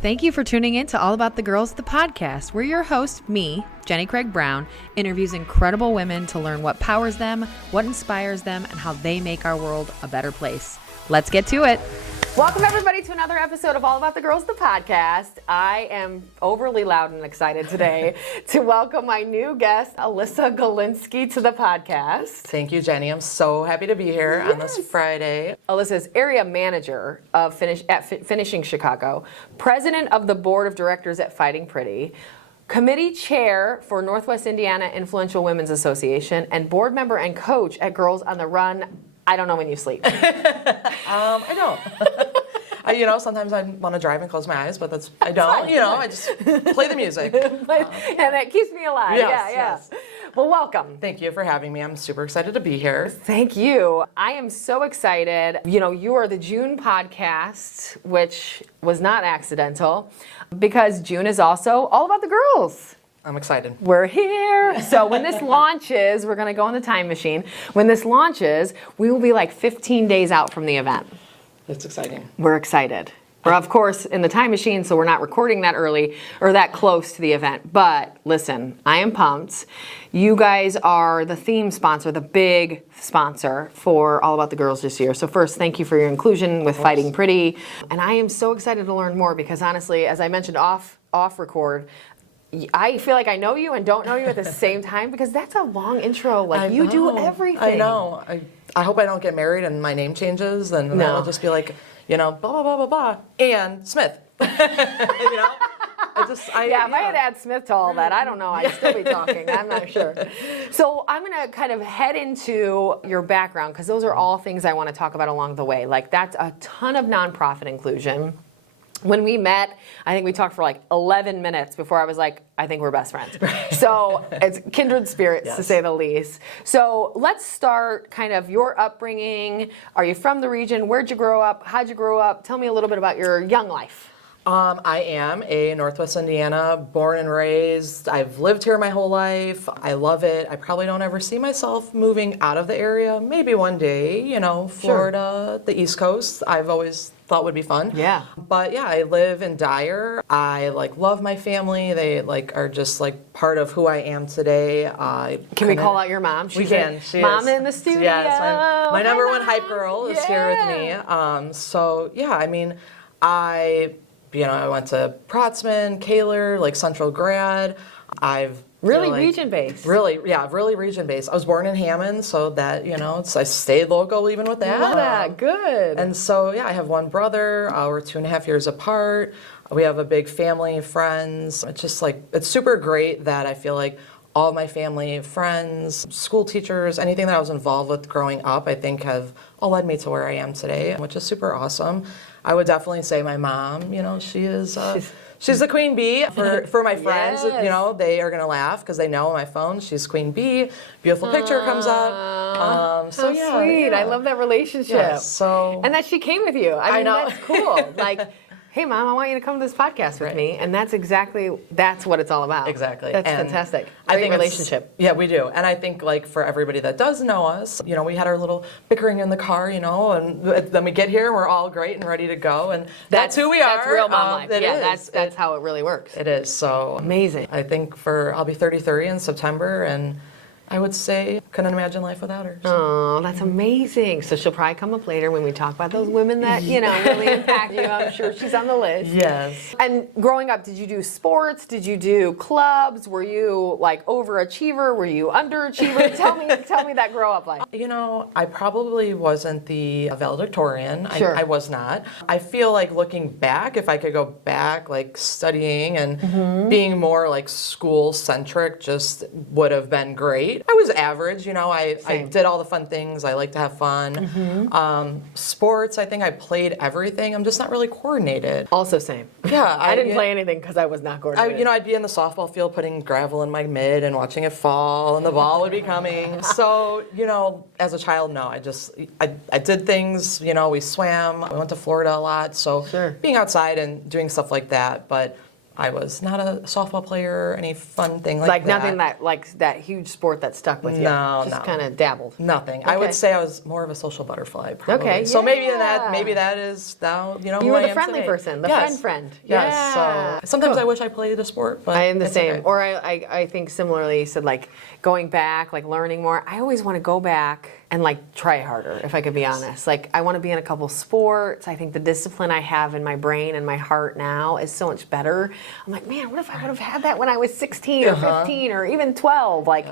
Thank you for tuning in to All About the Girls, the podcast. We're your host, me, Jenny Craig Brown, interviews incredible women to learn what powers them, what inspires them, and how they make our world a better place. Let's get to it. Welcome, everybody, to another episode of All About the Girls, the podcast. I am overly loud and excited today to welcome my new guest, Alyssa Gawlinski, to the podcast. Thank you, Jenny. I'm so happy to be here on this Friday. Alyssa is area manager of Finishing Chicago, president of the board of directors at Fighting Pretty, committee chair for Northwest Indiana Influential Women's Association, and board member and coach at Girls on the Run. I don't know when you sleep. I don't. Sometimes I want to drive and close my eyes, but I don't. I just play the music. And that keeps me alive. Yes. Well, welcome. Thank you for having me. I'm super excited to be here. Thank you. I am so excited. You are the June podcast, which was not accidental, because June is also all about the girls. I'm excited. We're here. So when this launches, we're going to go in the time machine. When this launches, we will be like 15 days out from the event. It's exciting. We're excited. We're, of course, in the time machine, so we're not recording that early or that close to the event. But listen, I am pumped. You guys are the theme sponsor, the big sponsor for All About the Girls this year. So first, thank you for your inclusion with Fighting Pretty. And I am so excited to learn more because honestly, as I mentioned off record, I feel like I know you and don't know you at the same time because that's a long intro. Like you do everything. I know. I hope I don't get married and my name changes and then I'll just be like, blah, blah, blah, blah, blah, and Smith. If I had to add Smith to all that, I don't know. I'd still be talking. I'm not sure. So I'm going to kind of head into your background because those are all things I want to talk about along the way. Like that's a ton of nonprofit inclusion. When we met, I think we talked for like 11 minutes before I was like, I think we're best friends. So it's kindred spirits, to say the least. So let's start kind of your upbringing. Are you from the region? Where'd you grow up? How'd you grow up? Tell me a little bit about your young life. I am a Northwest Indiana, born and raised. I've lived here my whole life. I love it. I probably don't ever see myself moving out of the area. Maybe one day, Florida, the East Coast, I've always thought would be fun. Yeah. But yeah, I live in Dyer. I love my family. They are just part of who I am today. Can we call out your mom? We can. She Mom is. in the studio. Yes, my number one hype girl is here with me. I went to Protzman, Kaler, Central Grad. Really region-based. Really region-based. I was born in Hammond, so that, I stayed local even with that. Love that, good. And so, I have one brother. We're 2.5 years apart. We have a big family of friends. It's just it's super great that I feel like all of my family, friends, school teachers, anything that I was involved with growing up, I think have all led me to where I am today, which is super awesome. I would definitely say my mom, she is... She's the queen bee for my friends. Yes. They are going to laugh because they know on my phone she's queen bee. Beautiful picture comes up. So sweet. I love that relationship. Yes, and that she came with you. I mean, know. That's cool. Hey, Mom, I want you to come to this podcast with me. And that's what it's all about. Exactly. That's fantastic. I think relationship. Yeah, we do. And I think for everybody that does know us, we had our little bickering in the car, and then we get here and we're all great and ready to go. And that's who we are. That's real mom life. That's how it really works. It is. So amazing. I think I'll be 33 in September, and I would say couldn't imagine life without her. So. Oh, that's amazing. So she'll probably come up later when we talk about those women that, really impact you. I'm sure she's on the list. Yes. And growing up, did you do sports? Did you do clubs? Were you overachiever? Were you underachiever? Tell me that grow up life. I probably wasn't the valedictorian. Sure. I was not. I feel like looking back, if I could go back, studying and being more school centric just would have been great. I was average, I did all the fun things. I like to have fun. Sports, I think I played everything. I'm just not really coordinated. Also same. Yeah. I didn't play anything because I was not coordinated. I'd be in the softball field putting gravel in my mid and watching it fall and the ball would be coming. So, as a child, no, I did things, we swam. We went to Florida a lot. So being outside and doing stuff like that. But I was not a softball player or any fun thing like that. Nothing that huge sport that stuck with you. No, just kind of dabbled. Nothing. Okay. I would say I was more of a social butterfly. Probably. Okay, So maybe yeah. that is now You who were I the am friendly today. person, the Yes. friend. Yes. Yeah. So sometimes Cool. I wish I played a sport, but I am the it's same. okay. Or I think similarly, you said like going back, like learning more. I always want to go back and like try harder, if I could be honest. Like I want to be in a couple sports. I think the discipline I have in my brain and my heart now is so much better. I'm like, man, what if I would have had that when I was 16 or 15 or even 12? Like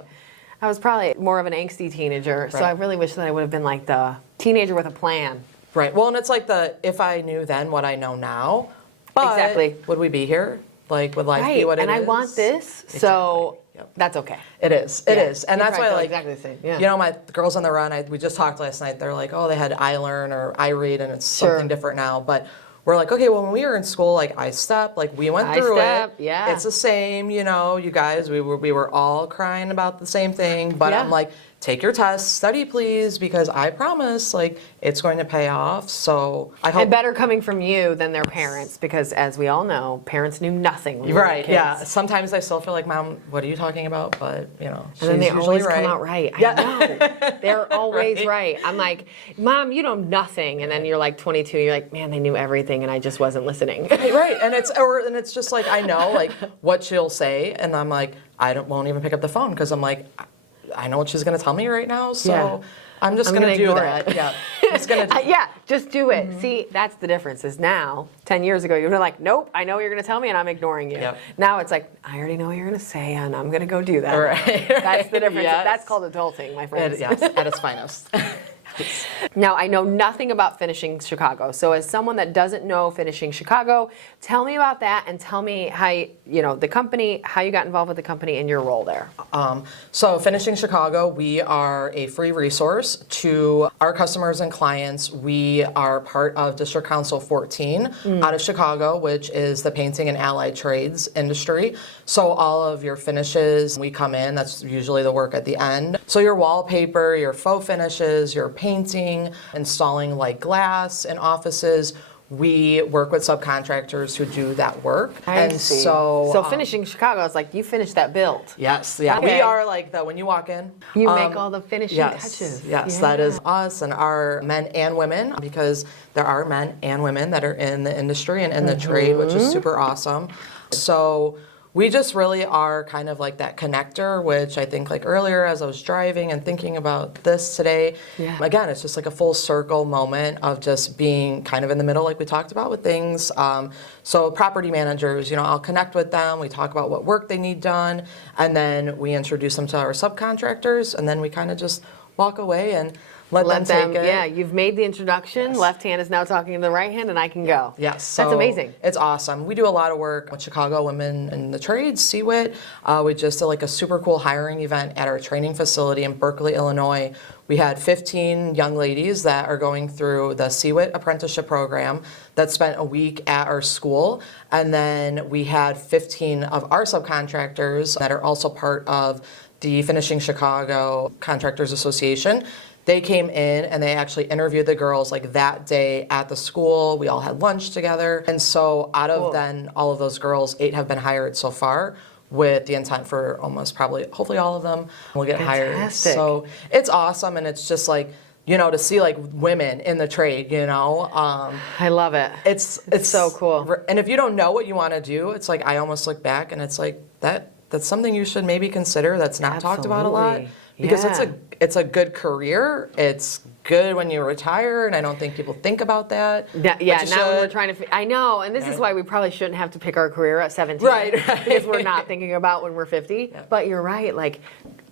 I was probably more of an angsty teenager. So I really wish that I would have been like the teenager with a plan. Right. Well, and it's like if I knew then what I know now, but Exactly. would we be here? Like, would life be what it is? And I want this, so that's okay. It is. It is. And You that's why, probably feel like, exactly the same. Yeah. you know, my girls on the run, we just talked last night. They're like, oh, they had iLearn or iRead, and it's something different now. But we're like, okay, well, when we were in school, like iStep, like we went through iStep, it. yeah. It's the same, you know, you guys. We were all crying about the same thing. But I'm like, take your test, study please, because I promise, like, it's going to pay off. So I hope. And better coming from you than their parents, because as we all know, parents knew nothing when we were Right, kids. yeah. Sometimes I still feel like, Mom, what are you talking about? But, you know, And then they usually always right. come out right. Yeah. I know. They're always right. I'm like, Mom, you know nothing. And then you're like 22, you're like, man, they knew everything and I just wasn't listening. Right, and it's just like, I know like what she'll say, and I'm like, won't even pick up the phone because I'm like, I know what she's gonna tell me right now, so I'm just gonna do ignore that. it. Yeah, just gonna. Yeah, just do it. See, that's the difference. Is now, 10 years ago, you were like, nope, I know what you're going to tell me, and I'm ignoring you. Yep. Now it's like, I already know what you're going to say, and I'm going to go do that. Right. That's the difference. Yes. That's called adulting, my friends. Yes, at its finest. Now, I know nothing about finishing Chicago. So as someone that doesn't know finishing Chicago, tell me about that and tell me how, the company, how you got involved with the company and your role there. So Finishing Chicago, we are a free resource to our customers and clients. We are part of District Council 14 out of Chicago, which is the painting and allied trades industry. So all of your finishes, we come in, that's usually the work at the end. So your wallpaper, your faux finishes, your painting, installing like glass in offices, we work with subcontractors who do that work. I see. So Finishing Chicago is like you finished that build. yes, yeah. Okay. We are like when you walk in. You make all the finishing Yes, touches. yes, Yeah. that is us and our men and women, because there are men and women that are in the industry and in the trade, which is super awesome. So we just really are kind of like that connector, which I think like earlier as I was driving and thinking about this today, again, it's just like a full circle moment of just being kind of in the middle like we talked about with things. So property managers, I'll connect with them, we talk about what work they need done, and then we introduce them to our subcontractors, and then we kind of just walk away and let them take it. Yeah, you've made the introduction. Yes. Left hand is now talking to the right hand, and I can go. Yes, so That's amazing. It's awesome. We do a lot of work with Chicago Women in the Trades, CWIT. We just did like a super cool hiring event at our training facility in Berkeley, Illinois. We had 15 young ladies that are going through the CWIT apprenticeship program that spent a week at our school. And then we had 15 of our subcontractors that are also part of the Finishing Chicago Contractors Association. They came in and they actually interviewed the girls like that day at the school. We all had lunch together. And so out of then all of those girls, 8 have been hired so far, with the intent for hopefully all of them will get hired. Fantastic. So it's awesome, and it's just like, to see like women in the trade, I love it. It's so cool. And if you don't know what you want to do, it's like I almost look back and it's like that's something you should maybe consider that's not talked about a lot. Absolutely. Because Yeah. it's a good career. It's good when you retire, and I don't think people think about that. Yeah, but you now when we're should. trying to, I know, and this is why we probably shouldn't have to pick our career at 17. Right. Because we're not thinking about when we're 50. Yeah. But you're right, like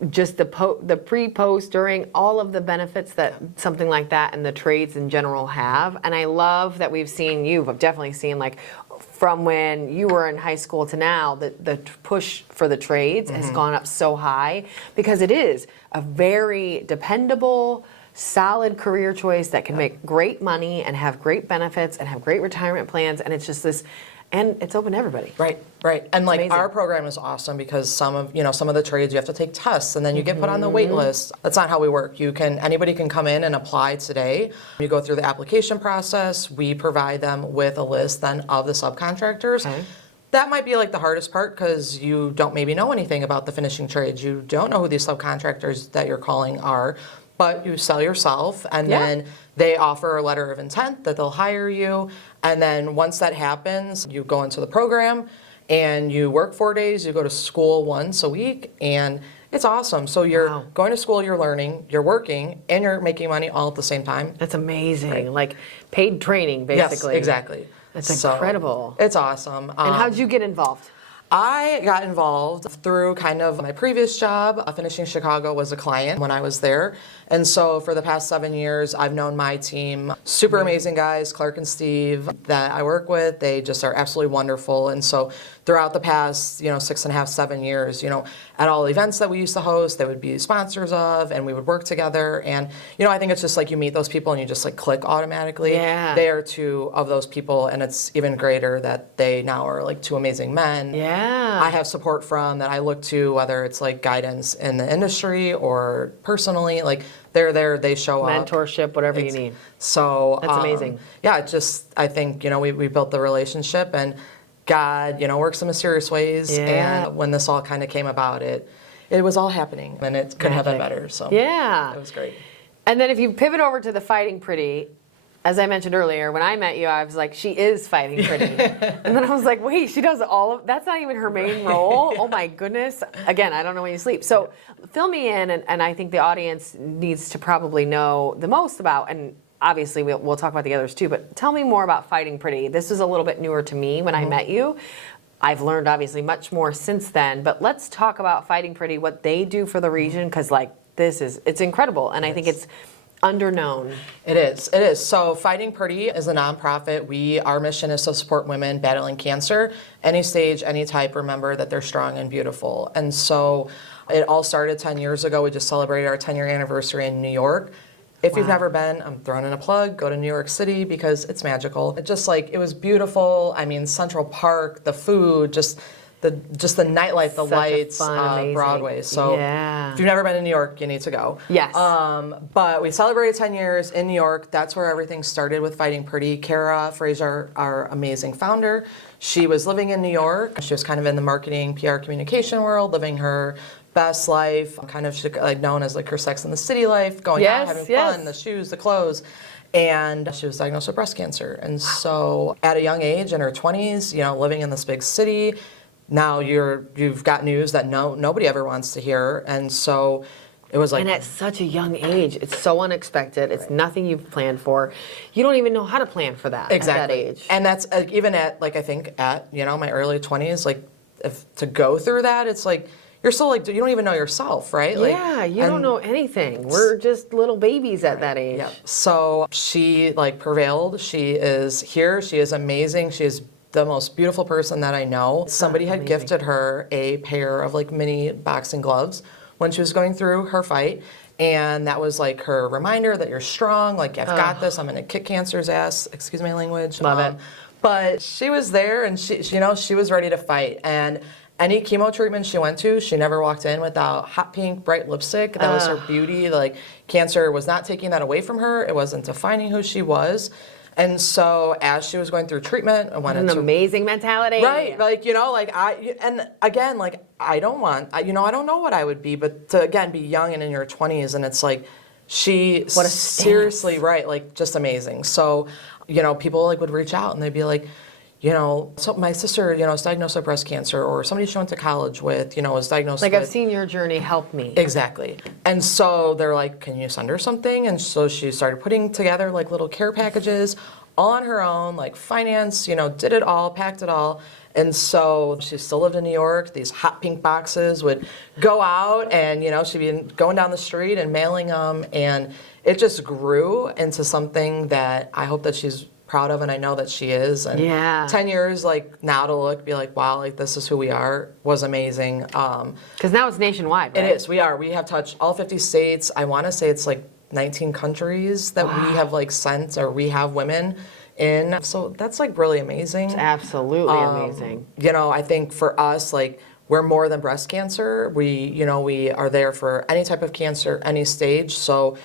just the pre, post, during, all of the benefits that something like that and the trades in general have. And I love that you've definitely seen like from when you were in high school to now, the push for the trades has gone up so high, because it is a very dependable, solid career choice that can make great money and have great benefits and have great retirement plans, and it's just this, and it's open to everybody. Right. And like amazing. our program is awesome because some of the trades you have to take tests and then you get put on the wait list. That's not how we work. Anybody can come in and apply today. You go through the application process. We provide them with a list then of the subcontractors. Okay. that might be like the hardest part because you don't maybe know anything about the finishing trades. You don't know who these subcontractors that you're calling are, but you sell yourself, and then they offer a letter of intent that they'll hire you. And then once that happens, you go into the program and you work 4 days, you go to school once a week, and it's awesome. So you're going to school, you're learning, you're working, and you're making money all at the same time. That's amazing. Like paid training, basically. Yes, exactly. That's incredible. It's awesome. And how'd you get involved? I got involved through kind of my previous job. Finishing Chicago was a client when I was there. And so for the past 7 years, I've known my team, super amazing guys, Clark and Steve, that I work with. They just are absolutely wonderful. And so throughout the past, 6.5, 7 years, at all events that we used to host, they would be sponsors of, and we would work together. And, I think it's just like you meet those people and you just like click automatically. Yeah. They are two of those people, and it's even greater that they now are like two amazing men. Yeah. I have support from that I look to, whether it's like guidance in the industry or personally, like they're there, they show up. Mentorship, whatever you need. So That's amazing. Yeah, it just, I think, we built the relationship, and God, works in mysterious ways. Yeah. And when this all kind of came about, it was all happening, and it couldn't have been better. So yeah. it was great. And then if you pivot over to the fighting pretty, as I mentioned earlier, when I met you, I was like, she is fighting pretty. And then I was like, wait, she does that's not even her main role? Oh my goodness. Again, I don't know when you sleep. So fill me in, and I think the audience needs to probably know the most about, and obviously we'll talk about the others too, but tell me more about fighting pretty. This is a little bit newer to me when I met you. I've learned obviously much more since then, but let's talk about fighting pretty, what they do for the region, because it's incredible. And I think it's underknown. It is. So Fighting Pretty is a nonprofit. Our mission is to support women battling cancer, any stage, any type. Remember that they're strong and beautiful. And so it all started 10 years ago. We just celebrated our 10-year anniversary in New York. If you've never been, I'm throwing in a plug, go to New York City because it's magical. It was beautiful. I mean, Central Park, the food, just the nightlife, the lights, Broadway. So if you've never been to New York, you need to go. Yes. But we celebrated 10 years in New York. That's where everything started with Fighting Pretty. Kara Fraser, our amazing founder, she was living in New York. She was kind of in the marketing, PR, communication world, living her best life, kind of like known as like her Sex and the City life, going out, having fun, the shoes, the clothes. And she was diagnosed with breast cancer. And so at a young age, in her 20s, living in this big city, now you've got news that nobody ever wants to hear. And so it was like... And at such a young age, it's so unexpected. It's nothing you've planned for. You don't even know how to plan for that at that age. And that's even at, like, I think at, my early 20s, like, to go through that, it's like... You're still like, you don't even know yourself, right? You don't know anything. We're just little babies at that age. Yeah. So she prevailed. She is here. She is amazing. She is the most beautiful person that I know. Somebody had gifted her a pair of mini boxing gloves when she was going through her fight. And that was like her reminder that you're strong. Like, I've got this. I'm going to kick cancer's ass. Excuse my language. Love it. But she was there, and she was ready to fight. And any chemo treatment she went to, she never walked in without hot pink, bright lipstick. That was her beauty. Like, cancer was not taking that away from her. It wasn't defining who she was. And so as she was going through treatment, I wanted an amazing mentality. Right. I don't want, I don't know what I would be, but to, again, be young and in your 20s, and it's like, what a seriously, right, like, just amazing. So, people would reach out and they'd be like, so my sister, is diagnosed with breast cancer, or somebody she went to college with, is diagnosed with... I've seen your journey, help me. Exactly. And so they're like, can you send her something? And so she started putting together little care packages all on her own, finance, did it all, packed it all. And so she still lived in New York. These hot pink boxes would go out, and, she'd be going down the street and mailing them. And it just grew into something that I hope that she's proud of, and I know that she is. And 10 years now to be like, wow, this is who we are, was amazing. Because now it's nationwide, right? It is. We have touched all 50 states. I want to say it's 19 countries that we have sent, or we have women in. So that's really amazing. It's absolutely amazing. I think for us, we're more than breast cancer. We are there for any type of cancer, any stage. So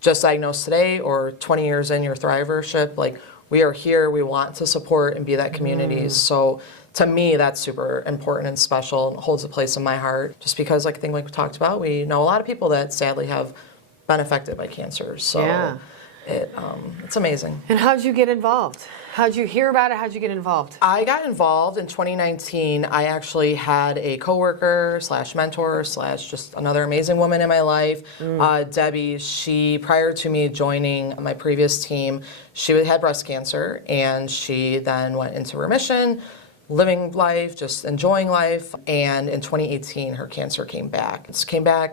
just diagnosed today or 20 years in your thrivership, we are here, we want to support and be that community. So to me, that's super important and special and holds a place in my heart, just because like I think like we talked about, we know a lot of people that sadly have been affected by cancer. So it's amazing. And how'd you get involved? How'd you hear about it? How'd you get involved? I got involved in 2019. I actually had a coworker / mentor / just another amazing woman in my life, Debbie. She, prior to me joining my previous team, she had breast cancer, and she then went into remission, living life, just enjoying life. And in 2018, her cancer came back.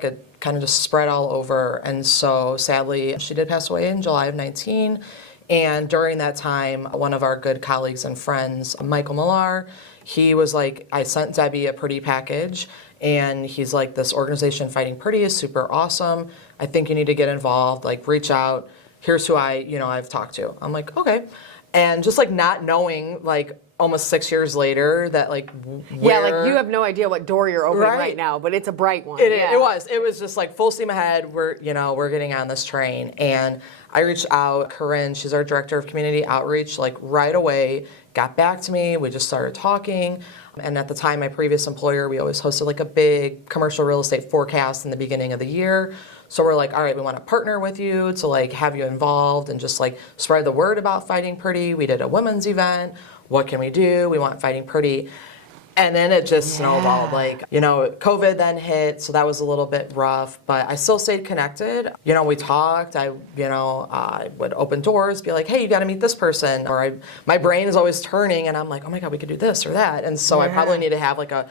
It kind of just spread all over. And so sadly, she did pass away in July of 19. And during that time, one of our good colleagues and friends, Michael Millar, he was like, I sent Debbie a Pretty package, and he's like, this organization Fighting Pretty is super awesome. I think you need to get involved, like reach out. Here's who I've talked to. I'm like, okay. And just like not knowing, like almost 6 years later, that like like you have no idea what door you're opening right now, but it's a bright one. It was just like full steam ahead. We're getting on this train. And I reached out. Corinne, she's our director of community outreach, like right away got back to me. We just started talking. And at the time, my previous employer, we always hosted like a big commercial real estate forecast in the beginning of the year. So we're like, all right, we want to partner with you to like have you involved and just like spread the word about Fighting Pretty. We did a women's event. What can we do? We want Fighting Pretty. And then it just snowballed. Like, COVID then hit, so that was a little bit rough, but I still stayed connected. We talked. I would open doors, be like, hey, you got to meet this person. Or my brain is always turning, and I'm like, oh my God, we could do this or that. And so I probably need to have like a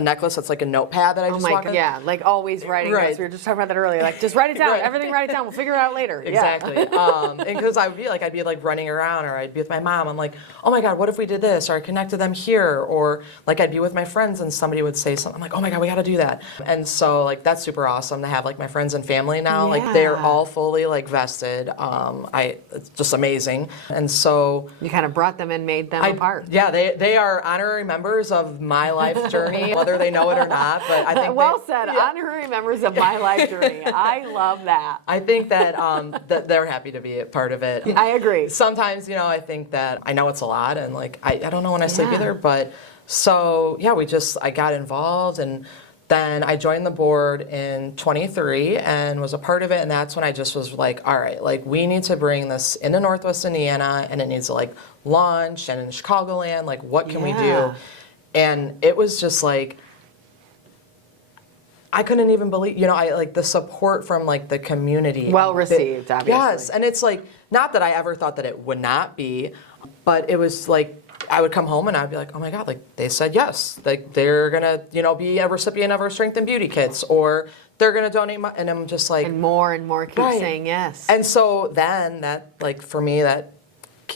necklace that's like a notepad that I just walk in. Yeah, like always writing notes. We were just talking about that earlier. Like, just write it down. Everything, write it down. We'll figure it out later. Exactly. And because I'd be like running around, or I'd be with my mom. I'm like, oh my God, what if we did this? Or I connected them here. Or like I'd be with my friends and somebody would say something. I'm like, oh my God, we got to do that. And so like that's super awesome to have like my friends and family now. Like they're all fully like vested. It's just amazing. And so you kind of brought them and made them a part. Yeah, they are honorary members of my life journey, whether they know it or not. But I think honorary members of my life journey. I love that. I think that that they're happy to be a part of it. I agree. Sometimes, I think that I know it's a lot, and like I don't know when I sleep either, but so yeah, I got involved, and then I joined the board in 23 and was a part of it, and that's when I just was like, all right, like we need to bring this into Northwest Indiana, and it needs to like launch, and in Chicagoland, like what can we do? And it was just like, I couldn't even believe, I like the support from like the community. Well received, obviously. Yes, and it's like, not that I ever thought that it would not be, but it was like, I would come home and I'd be like, oh my God, like they said yes. Like they're gonna, be a recipient of our Strength and Beauty kits, or they're gonna donate and I'm just like. And more keep saying yes. And so then that, like for me, that,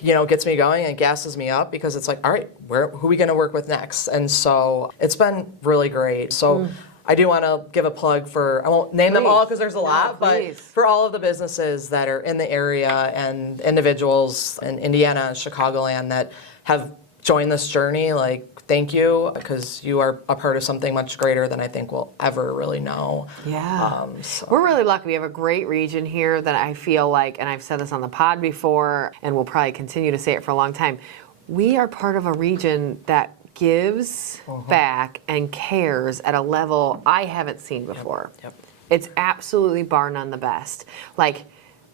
gets me going and gasses me up, because it's like, all right, who are we gonna work with next? And so it's been really great. So I do want to give a plug for, I won't name them all because there's a lot, but for all of the businesses that are in the area and individuals in Indiana and Chicagoland that have joined this journey, like thank you, because you are a part of something much greater than I think we'll ever really know. Yeah. We're really lucky. We have a great region here that I feel like, and I've said this on the pod before, and we'll probably continue to say it for a long time, we are part of a region that gives back and cares at a level I haven't seen before. Yep. It's absolutely bar none the best. Like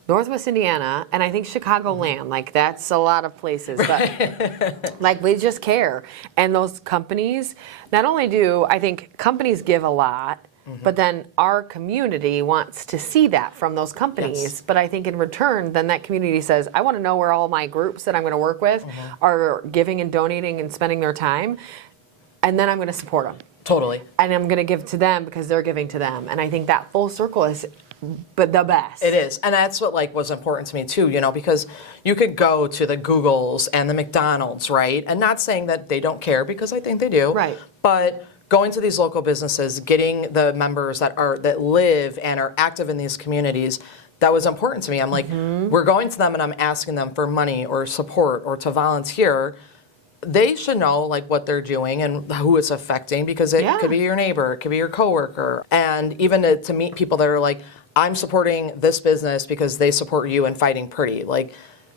Northwest Indiana, and I think Chicagoland, like that's a lot of places, but like we just care. And those companies, not only do I think companies give a lot, but then our community wants to see that from those companies. Yes. But I think in return, then that community says, I want to know where all my groups that I'm going to work with are giving and donating and spending their time, and then I'm going to support them. Totally. And I'm going to give to them because they're giving to them. And I think that full circle is the best. It is. And that's what like was important to me too, because you could go to the Googles and the McDonald's, right? And not saying that they don't care, because I think they do. Right. But going to these local businesses, getting the members that live and are active in these communities, that was important to me. I'm like, we're going to them and I'm asking them for money or support or to volunteer. They should know like what they're doing and who it's affecting, because it could be your neighbor, it could be your coworker. And even to meet people that are like, I'm supporting this business because they support you in Fighting Pretty. Like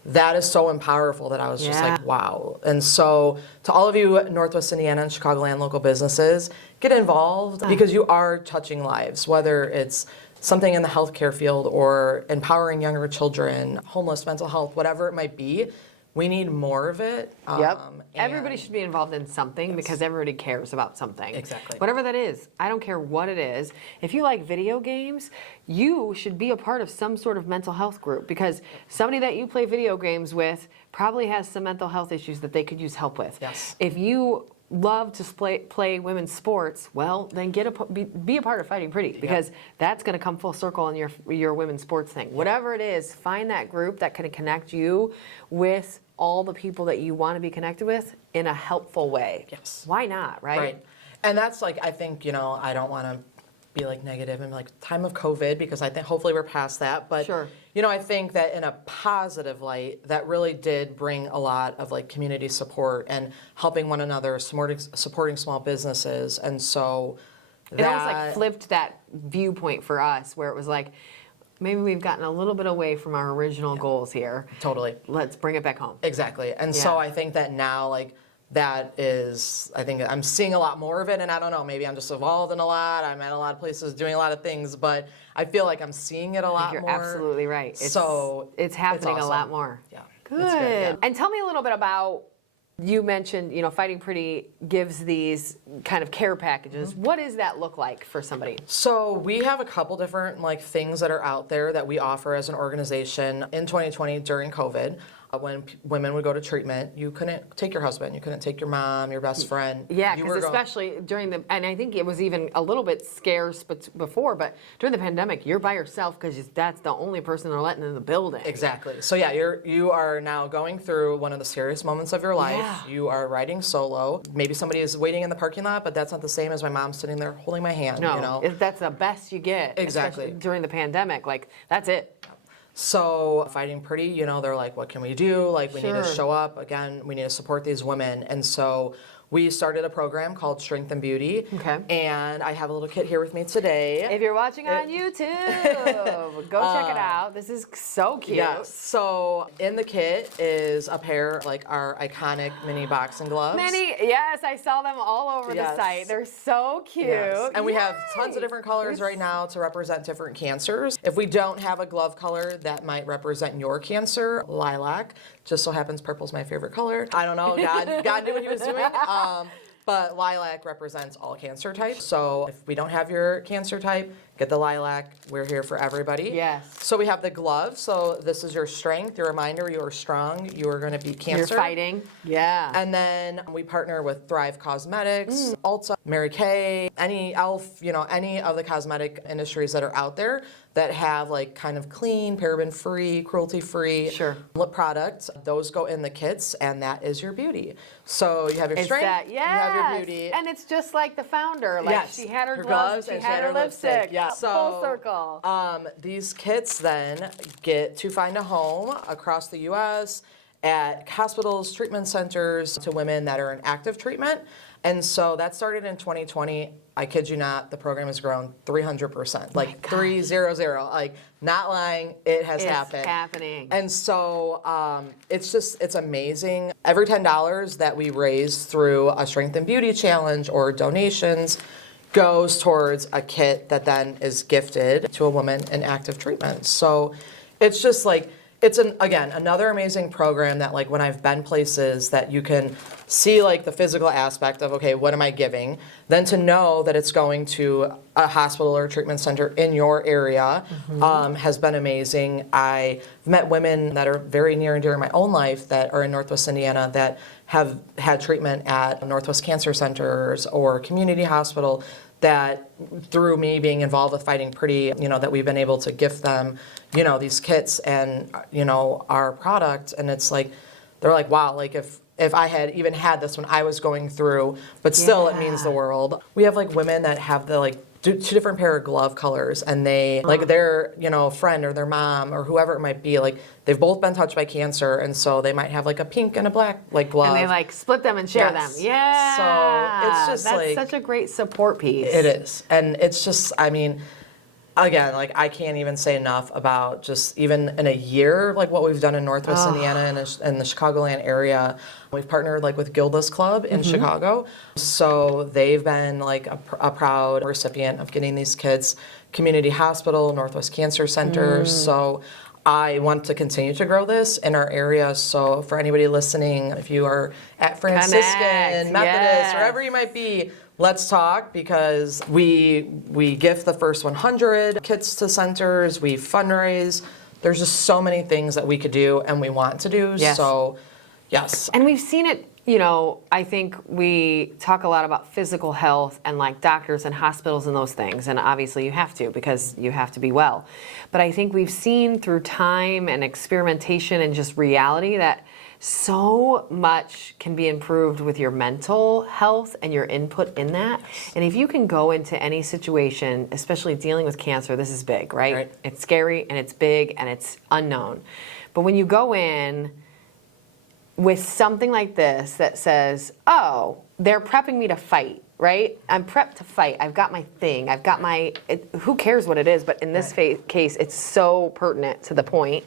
that is so powerful that I was just Yeah. like, wow. And so to all of you Northwest Indiana and Chicagoland local businesses, get involved because you are touching lives, whether it's something in the healthcare field or empowering younger children, homeless, mental health, whatever it might be. We need more of it. Yep. And Everybody should be involved in something because everybody cares about something. Exactly. Whatever that is. I don't care what it is. If you like video games, you should be a part of some sort of mental health group because somebody that you play video games with probably has some mental health issues that they could use help with. Yes. If you love to play women's sports, well, then be a part of Fighting Pretty because that's going to come full circle in your women's sports thing. Whatever it is, find that group that can connect you with all the people that you want to be connected with in a helpful way. Yes. Why not, right? Right. And that's like, I think, I don't want to be like negative and like time of COVID because I think hopefully we're past that. But, Sure. I think that in a positive light, that really did bring a lot of like community support and helping one another, supporting small businesses. And so It almost like flipped that viewpoint for us where it was like, maybe we've gotten a little bit away from our original goals here. Totally. Let's bring it back home. Exactly. And so I think that now, like, that is, I think I'm seeing a lot more of it, and I don't know, maybe I'm just evolved in a lot, I'm at a lot of places doing a lot of things, but I feel like I'm seeing it a lot You're more. absolutely right. It's happening a lot more. Yeah. Good. It's good, yeah. And tell me a little bit about, you mentioned, Fighting Pretty gives these kind of care packages. What does that look like for somebody? So we have a couple different like things that are out there that we offer as an organization in 2020 during COVID. When women would go to treatment, you couldn't take your husband, you couldn't take your mom, your best friend. Yeah, You because were especially during and I think it was even a little bit scarce before, but during the pandemic, you're by yourself because that's the only person they're letting in the building. Exactly. So yeah, you are now going through one of the scariest moments of your life. Yeah. You are riding solo. Maybe somebody is waiting in the parking lot, but that's not the same as my mom sitting there holding my hand. No, that's the best you get. Exactly. Especially during the pandemic, like that's it. So Fighting Pretty, they're like, what can we do? Like, we need to Sure. show up. Again, we need to support these women. And so we started a program called Strength and Beauty. Okay. And I have a little kit here with me today. If you're watching on YouTube, go check it out. This is so cute. Yes. So in the kit is a pair of like our iconic mini boxing gloves. Yes, I saw them all over the Yes. site. They're so cute. Yes. And we have tons of Yay. different colors right now to represent different cancers. If we don't have a glove color that might represent your cancer, lilac. Just so happens purple's my favorite color. I don't know, God knew what he was doing. But lilac represents all cancer types. So if we don't have your cancer type, get the lilac. We're here for everybody. Yes. So we have the gloves. So this is your strength, your reminder you are strong. You are going to be cancer. You're fighting. Yeah. And then we partner with Thrive Cosmetics, Ulta, Mary Kay, any e.l.f., any of the cosmetic industries that are out there that have like kind of clean, paraben-free, cruelty-free Sure. lip products. Those go in the kits, and that is your beauty. So you have your strength, you have your beauty. And it's just like the founder. Like Yes. she had her Her gloves, gloves she had her lipstick. Yeah. Full circle. These kits then get to find a home across the U.S. at hospitals, treatment centers to women that are in active treatment. And so that started in 2020. I kid you not, the program has grown 300%, like 300, like not lying, it has happened. It's happening. And so it's amazing. Every $10 that we raise through a Strength and Beauty Challenge or donations goes towards a kit that then is gifted to a woman in active treatment. So it's just like, it's again, another amazing program that like when I've been places that you can see like the physical aspect of, okay, what am I giving? Then to know that it's going to a hospital or a treatment center in your area has been amazing. I've met women that are very near and dear in my own life that are in Northwest Indiana that have had treatment at Northwest Cancer Centers or community hospital that through me being involved with Fighting Pretty, that we've been able to gift them, these kits and, our product. And it's like, they're like, wow, like if I had even had this when I was going through, but still it means the world. We have like women that have the like two different pair of glove colors and they like their, friend or their mom or whoever it might be, like they've both been touched by cancer and so they might have like a pink and a black like glove. And they like split them and share them. Yeah. So it's just that's like such a great support piece. it is. And it's just, again, like I can't even say enough about just even in a year, like what we've done in Northwest Indiana and the Chicagoland area. We've partnered like with Gilda's Club in Chicago. So they've been like a proud recipient of getting these kids community hospital, Northwest Cancer Center. So I want to continue to grow this in our area. So for anybody listening, if you are at Franciscan, Methodist, wherever you might be, let's talk, because we gift the first 100 kits to centers, we fundraise. There's just so many things that we could do and we want to do. Yes. So, yes. And we've seen it, you know, I think we talk a lot about physical health and like doctors and hospitals and those things. And obviously you have to, because you have to be well. But I think we've seen through time and experimentation and just reality that so much can be improved with your mental health and your input in that. And if you can go into any situation, especially dealing with cancer, this is big, right? It's scary and it's big and it's unknown. But when you go in with something like this that says, oh, they're prepping me to fight, right? I'm prepped to fight. I've got my thing. I've got my, who cares what it is, but in this case, it's so pertinent to the point.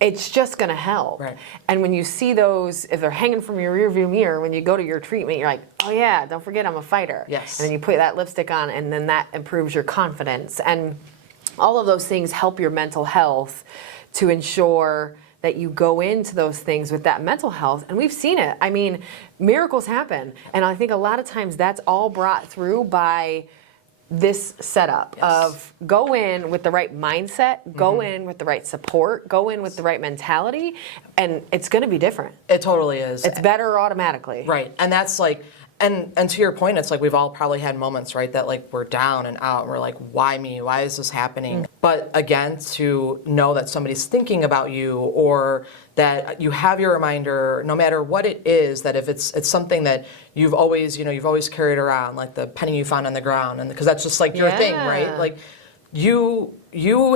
It's just going to help. Right. And when you see those, if they're hanging from your rearview mirror, when you go to your treatment, you're like, oh yeah, don't forget I'm a fighter. Yes. And then you put that lipstick on, and then that improves your confidence. And all of those things help your mental health to ensure that you go into those things with that mental health. And we've seen it. I mean, miracles happen. And I think a lot of times that's all brought through by this setup of go in with the right mindset, go in with the right support, go in with the right mentality, and it's going to be different. It totally is. It's better automatically. Right. And that's like, and to your point, it's like we've all probably had moments, right, that like we're down and out and we're like, why me? Why is this happening? But again, to know that somebody's thinking about you, or that you have your reminder, no matter what it is, that if it's something that you've always carried around, like the penny you found on the ground, and because that's just like your thing, right? Like you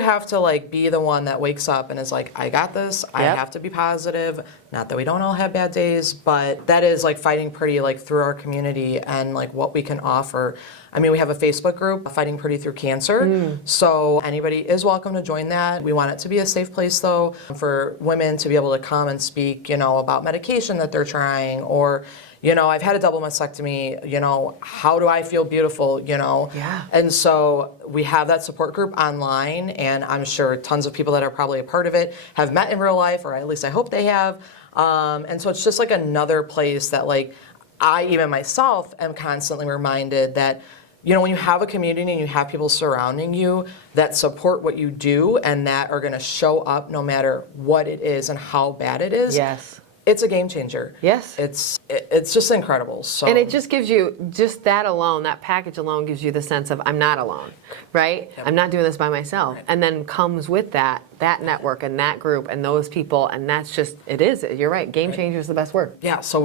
have to like be the one that wakes up and is like, I got this. I have to be positive. Not that we don't all have bad days, but that is like Fighting Pretty, like through our community and like what we can offer. I mean, we have a Facebook group, Fighting Pretty Through Cancer. So anybody is welcome to join that. We want it to be a safe place, though, for women to be able to come and speak, about medication that they're trying, or, I've had a double mastectomy, how do I feel beautiful, Yeah. And so we have that support group online, and I'm sure tons of people that are probably a part of it have met in real life, or at least I hope they have. And so it's just like another place that like I, even myself, am constantly reminded that, when you have a community and you have people surrounding you that support what you do and that are going to show up no matter what it is and how bad it is. Yes. It's a game changer. Yes. It's just incredible. So. And it just gives you, just that alone, that package alone gives you the sense of I'm not alone, right? Yep. I'm not doing this by myself. Right. And then comes with that network and that group and those people, and that's just, you're right, game changer is the best word. Yeah, so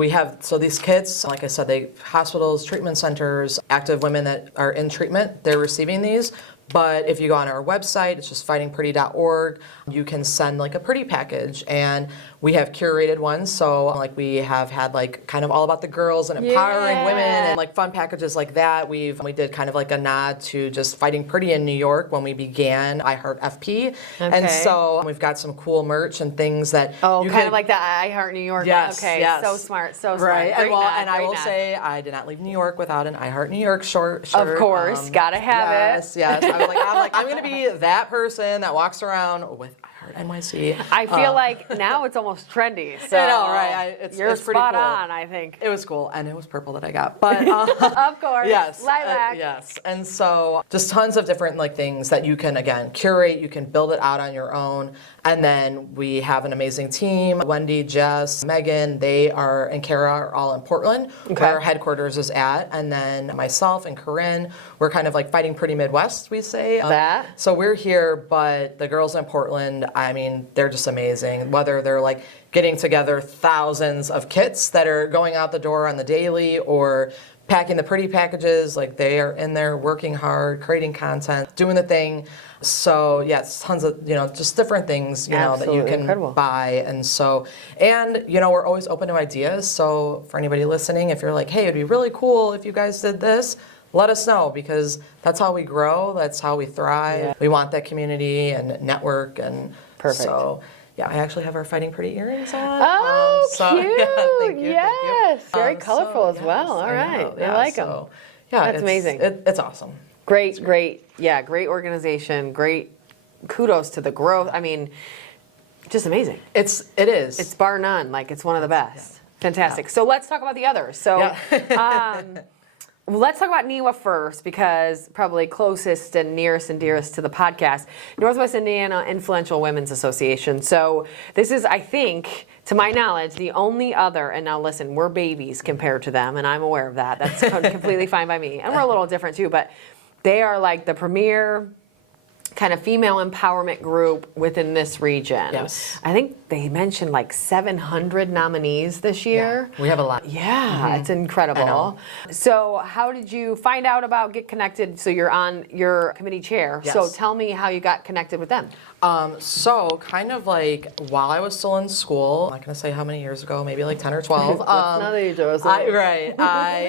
these kits, like I said, hospitals, treatment centers, active women that are in treatment, they're receiving these. But if you go on our website, it's just fightingpretty.org, you can send like a pretty package, and we have curated ones. So like we have had like kind of all about the girls and empowering women and like fun packages like that. We did kind of like a nod to just Fighting Pretty in New York when we began I Heart FP. Okay. And so we've got some cool merch and things that of like the I Heart New York. Yes, okay, yes. So smart, so smart. Right. And I will say I did not leave New York without an I Heart New York shirt. Of course, gotta have it. Yes. I'm going to be that person that walks around with I Heart NYC. I feel like now it's almost trendy. So I know, right? It's pretty spot cool. on, I think. It was cool, and it was purple that I got. But of course, yes, lilac. Yes, and so just tons of different like things that you can again curate. You can build it out on your own, and then we have an amazing team. Wendy, Jess, Megan, and Kara are all in Portland, where our headquarters is at, and then myself and Corinne, we're kind of like Fighting Pretty Midwest, we say. So we're here, but the girls in Portland, I mean, they're just amazing. Whether they're like getting together thousands of kits that are going out the door on the daily, or packing the pretty packages, like they are in there working hard, creating content, doing the thing. So yes, tons of, just different things, that you can buy. And so, we're always open to ideas. So for anybody listening, if you're like, hey, it'd be really cool if you guys did this, let us know, because that's how we grow, that's how we thrive. Yeah. We want that community and network, and Perfect. so yeah, I actually have our Fighting Pretty earrings on. Oh, so, cute! Yeah, thank you, Yes, thank you. very colorful as yes, well. All right, know, I like them. so, yeah, That's it's amazing. It's awesome. Great, yeah, great organization. Great, kudos to the growth. I mean, just amazing. It is. It's bar none. Like, it's one of the best. Fantastic. So let's talk about the others. So let's talk about NEWA first, because probably closest and nearest and dearest to the podcast, Northwest Indiana Influential Women's Association. So this is, I think, to my knowledge, the only other, and now listen, we're babies compared to them, and I'm aware of that. That's completely fine by me. And we're a little different too, but they are like the premier kind of female empowerment group within this region. Yes. I think they mentioned like 700 nominees this year. We have a lot. Yeah, it's incredible. I know. So how did you find out about Get Connected? So you're on your committee chair. Yes. So tell me how you got connected with them. So kind of like while I was still in school, I'm not going to say how many years ago, maybe like 10 or 12. I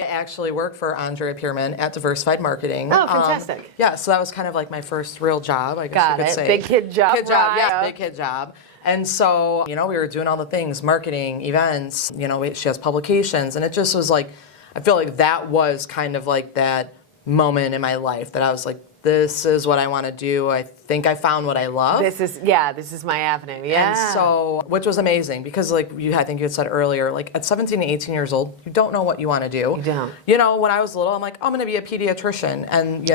actually worked for Andrea Pierman at Diversified Marketing. Oh, fantastic. Yeah, so that was kind of like my first real job, I guess Got you could it. say. Big kid job. Kid job, right. yeah, big kid job. And so, we were doing all the things, marketing, events, she has publications, and it just was like, I feel like that was kind of like that moment in my life that I was like, this is what I want to do. I think I found what I love. This is my avenue. Yeah. And so, which was amazing, because I think you had said earlier, like at 17 and 18 years old, you don't know what you want to do. You don't. When I was little, I'm like, I'm going to be a pediatrician. And,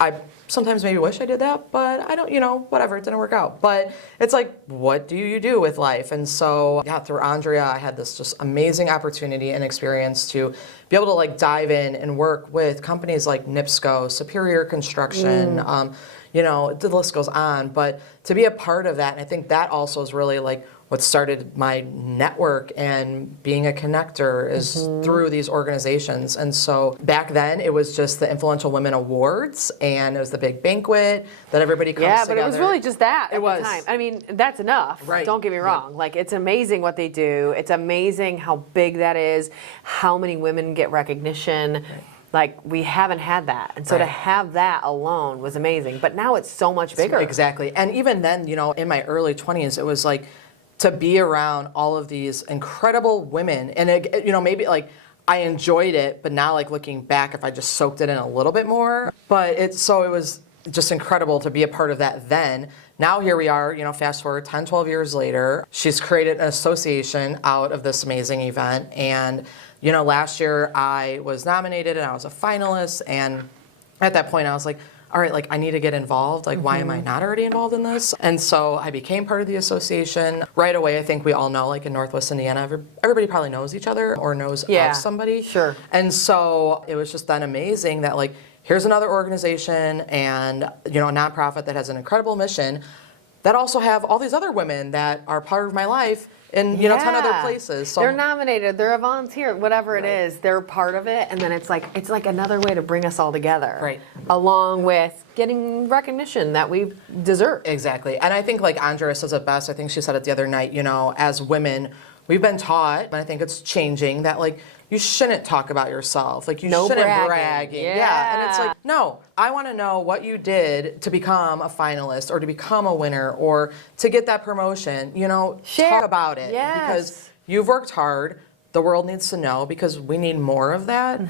I sometimes maybe wish I did that, but I don't, whatever, it didn't work out. But it's like, what do you do with life? And so, through Andrea, I had this just amazing opportunity and experience to be able to like dive in and work with companies like NIPSCO, Superior Construction, the list goes on. But to be a part of that, and I think that also is really like what started my network and being a connector is through these organizations. And so back then it was just the Influential Women Awards, and it was the big banquet that everybody comes together. Yeah, but it was really just that at It was. the time. I mean, that's enough. Right. Don't get me wrong. Like, it's amazing what they do. It's amazing how big that is, how many women get recognition. Right. Like, we haven't had that. And so to have that alone was amazing. But now it's so much bigger. Exactly. And even then, in my early 20s, it was like, to be around all of these incredible women, and maybe like I enjoyed it, but now like looking back, if I just soaked it in a little bit more, but it was just incredible to be a part of that then. Now here we are, fast forward 10, 12 years later, she's created an association out of this amazing event, and last year I was nominated and I was a finalist, and at that point I was like, all right, like I need to get involved. Like, why am I not already involved in this? And so I became part of the association right away. I think we all know, like in Northwest Indiana, everybody probably knows each other or knows of somebody. Sure. And so it was just then amazing that like, here's another organization and, a nonprofit that has an incredible mission that also have all these other women that are part of my life in 10 other places. So they're nominated, they're a volunteer, whatever it is, they're part of it, and then it's like another way to bring us all together. Right. Along with getting recognition that we deserve. Exactly. And I think like Andrea says it best, I think she said it the other night, as women, we've been taught, and I think it's changing, that like you shouldn't talk about yourself. Like you shouldn't brag. Yeah. And it's like, no, I want to know what you did to become a finalist or to become a winner or to get that promotion. Share. Talk about it. Yes. Because you've worked hard. The world needs to know, because we need more of that.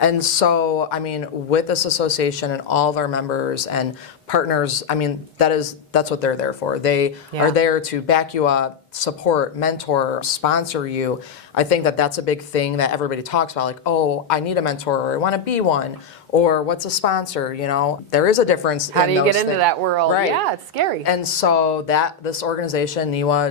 And so, I mean, with this association and all of our members and partners, I mean, that's what they're there for. They are there to back you up, support, mentor, sponsor you. I think that's a big thing that everybody talks about, like, oh, I need a mentor, or I want to be one, or what's a sponsor, There is a difference. How do you get into that world? Right. Yeah, it's scary. And so this organization, NEWA,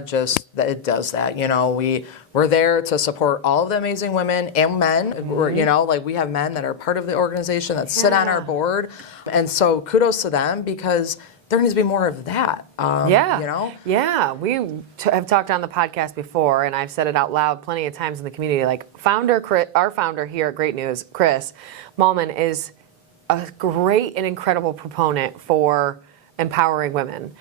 it does that. We're there to support all of the amazing women and men. We're, like we have men that are part of the organization that sit on our board. And so kudos to them, because there needs to be more of that. Yeah, we have talked on the podcast before, and I've said it out loud plenty of times in the community. Like our founder here at Great News, Chris Malman, is a great and incredible proponent for empowering women.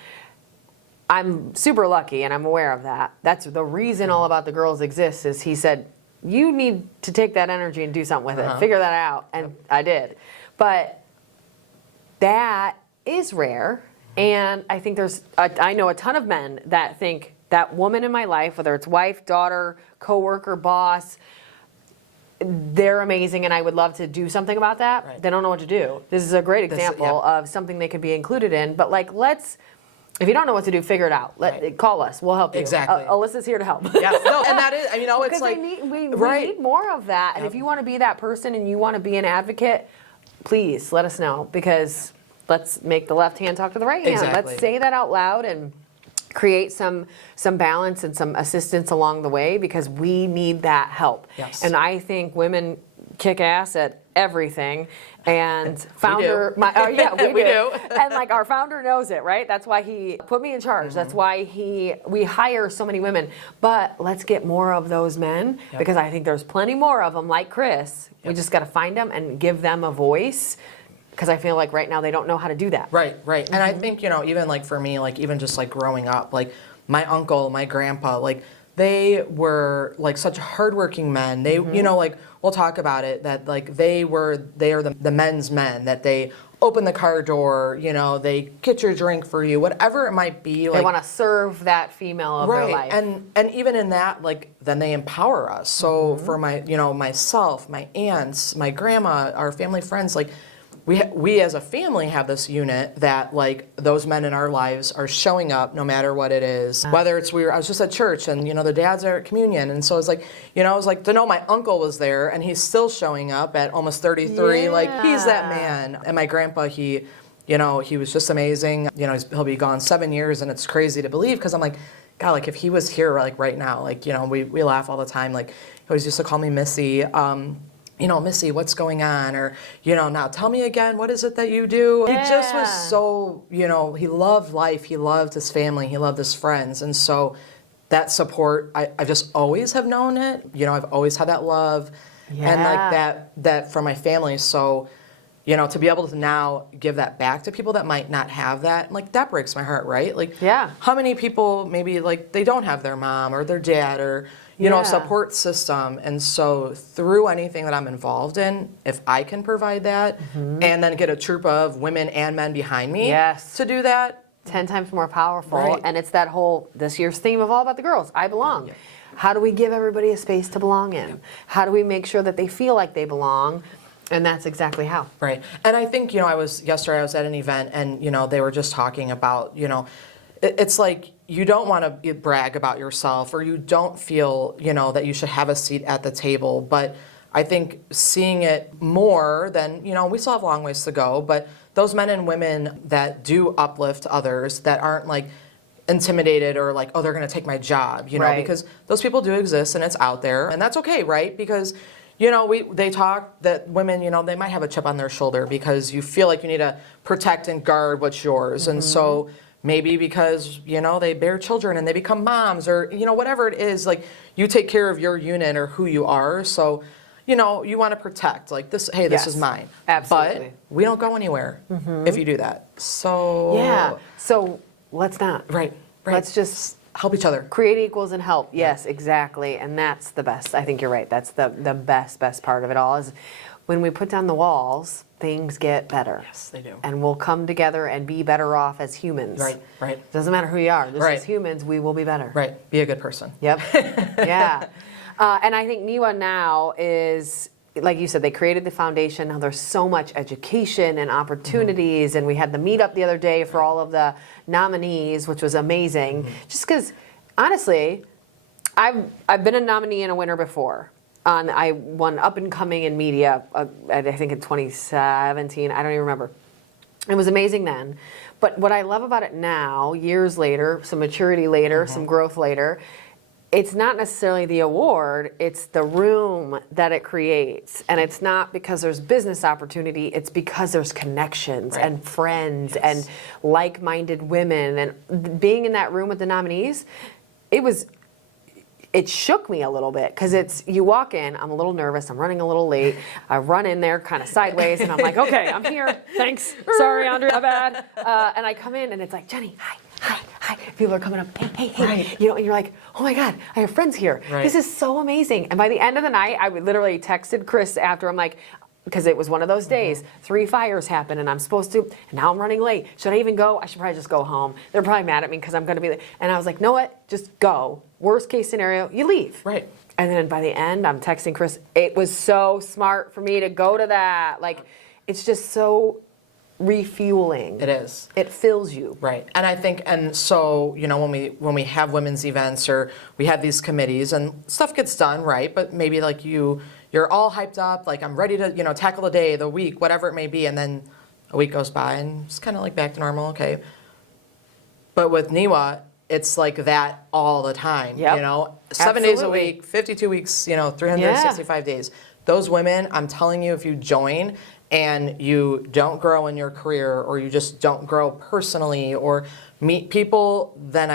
I'm super lucky, and I'm aware of that. That's the reason All About the Girls exists, is he said, you need to take that energy and do something with it. Figure that out. And I did. But that is rare. And I think I know a ton of men that think that woman in my life, whether it's wife, daughter, coworker, boss, they're amazing and I would love to do something about that. Right. They don't know what to do. This is a great example of something they could be included in. But like, if you don't know what to do, figure it out. Call us. We'll help you. Exactly. Alyssa's here to help. Yes. No, and that is, it's like we need more of that. And if you want to be that person and you want to be an advocate, please let us know, because let's make the left hand talk to the right hand. Exactly. Let's say that out loud and create some balance and some assistance along the way, because we need that help. Yes. And I think women kick ass at everything. And founder, we do. And like our founder knows it, right? That's why he put me in charge. That's why we hire so many women. But let's get more of those men, because I think there's plenty more of them like Chris. We just got to find them and give them a voice, because I feel like right now they don't know how to do that. Right. And I think, even like for me, like even just like growing up, like my uncle, my grandpa, like they were like such hardworking men. They, like we'll talk about it, that like they are the men's men, that they open the car door, they get your drink for you, whatever it might be. They want to serve that female of their life. And even in that, like, then they empower us. So for my, myself, my aunts, my grandma, our family friends, like, we as a family have this unit that, like, those men in our lives are showing up no matter what it is. Whether it's I was just at church and, the dads are at communion. And so it's like, I was like, to know my uncle was there and he's still showing up at almost 33. Yeah. Like, he's that man. And my grandpa, he was just amazing. He'll be gone 7 years, and it's crazy to believe, because I'm like, God, like if he was here like right now, like, we laugh all the time. Like, he always used to call me Missy. Missy, what's going on? Or, now tell me again, what is it that you do? Yeah. He just was so, he loved life. He loved his family. He loved his friends. And so that support, I just always have known it. I've always had that love and like that from my family. So, to be able to now give that back to people that might not have that, like, that breaks my heart, right? Like, how many people maybe like they don't have their mom or their dad or, support system. And so through anything that I'm involved in, if I can provide that and then get a troop of women and men behind me to do that. 10 times more powerful. Right. And it's that whole, this year's theme of All About the Girls, I belong. Yeah. How do we give everybody a space to belong in? How do we make sure that they feel like they belong? And that's exactly how. Right. And I think, yesterday I was at an event and, they were just talking about, it's like you don't want to brag about yourself, or you don't feel, that you should have a seat at the table. But I think seeing it more than, we still have a long ways to go, but those men and women that do uplift others, that aren't like intimidated or like, oh, they're going to take my job, because those people do exist and it's out there, and that's okay, right? Because they talk that women, they might have a chip on their shoulder because you feel like you need to protect and guard what's yours. And so maybe because, they bear children and they become moms, or, whatever it is, like, you take care of your unit or who you are. So, you want to protect, like, this, hey, this is mine. Absolutely. But we don't go anywhere if you do that. So. Yeah. So let's not. Right. Let's just help each other. Create equals and help. Yes, exactly. And that's the best. I think you're right. That's the best part of it all, is when we put down the walls, things get better. Yes, they do. And we'll come together and be better off as humans. Right. Doesn't matter who you are. Just as humans, we will be better. Right. Be a good person. Yep. Yeah. And I think NEWA now is, like you said, they created the foundation. Now there's so much education and opportunities. And we had the meetup the other day for all of the nominees, which was amazing. Just because, honestly, I've been a nominee and a winner before. I won Up and Coming in Media, I think in 2017. I don't even remember. It was amazing then. But what I love about it now, years later, some maturity later, some growth later, it's not necessarily the award, it's the room that it creates. And it's not because there's business opportunity, it's because there's connections and friends and like-minded women. And being in that room with the nominees, it shook me a little bit, because you walk in, I'm a little nervous, I'm running a little late, I run in there kind of sideways, and I'm like, okay, I'm here, thanks, sorry, Andrea, my bad. And I come in, and it's like, Jenny, hi. People are coming up, hey. And you're like, oh my God, I have friends here. This is so amazing. And by the end of the night, I would literally texted Chris after, I'm like, because it was one of those days. 3 fires happened, and I'm supposed to, and now I'm running late. Should I even go? I should probably just go home. They're probably mad at me because I'm going to be late. And I was like, know what? Just go. Worst case scenario, you leave. Right. And then by the end, I'm texting Chris. It was so smart for me to go to that. Like, it's just so refueling. It is. It fills you. Right. And I think, and so, you know, when we have women's events or we have these committees and stuff gets done, right? But maybe like you're all hyped up, like I'm ready to, you know, tackle the day, the week, whatever it may be. And then a week goes by and it's kind of like back to normal. Okay. But with NEWA, it's like that all the time, Yep. you know, 7 days a Absolutely. week, 52 weeks, you know, 365 days. Those women, I'm telling you, if you join and you don't grow in your career or you just don't grow personally or meet people, then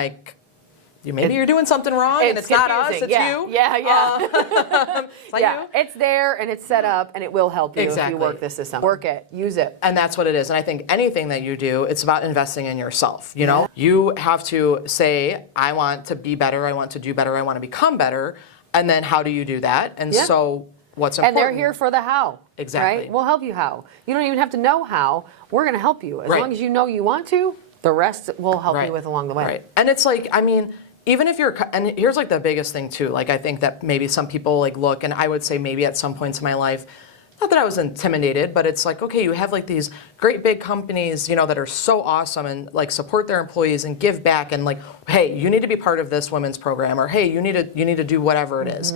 maybe you're doing something wrong and it's not us, it's you. Yeah. It's not Yeah, you. it's there and it's set up and it will help you if Exactly. you work the system. Work it, use it. And that's what it is. And I think anything that you do, it's about investing in yourself. You know, you have to say, I want to be better, I want to do better, I want to become better. And then how do you do that? And Yeah. so what's And important? they're here for the how. Exactly. Right? We'll help you how. You don't even have to know how. We're going to help you. As Right. long as you know you want to, the rest we'll help Right. you with along the way. Right. And it's like, I mean, even if you're, and here's like the biggest thing too, like I think that maybe some people like look, and I would say maybe at some points in my life, not that I was intimidated, but it's like, okay, you have like these great big companies, you know, that are so awesome and like support their employees and give back and like, hey, you need to be part of this women's program, or hey, you need to do whatever it is.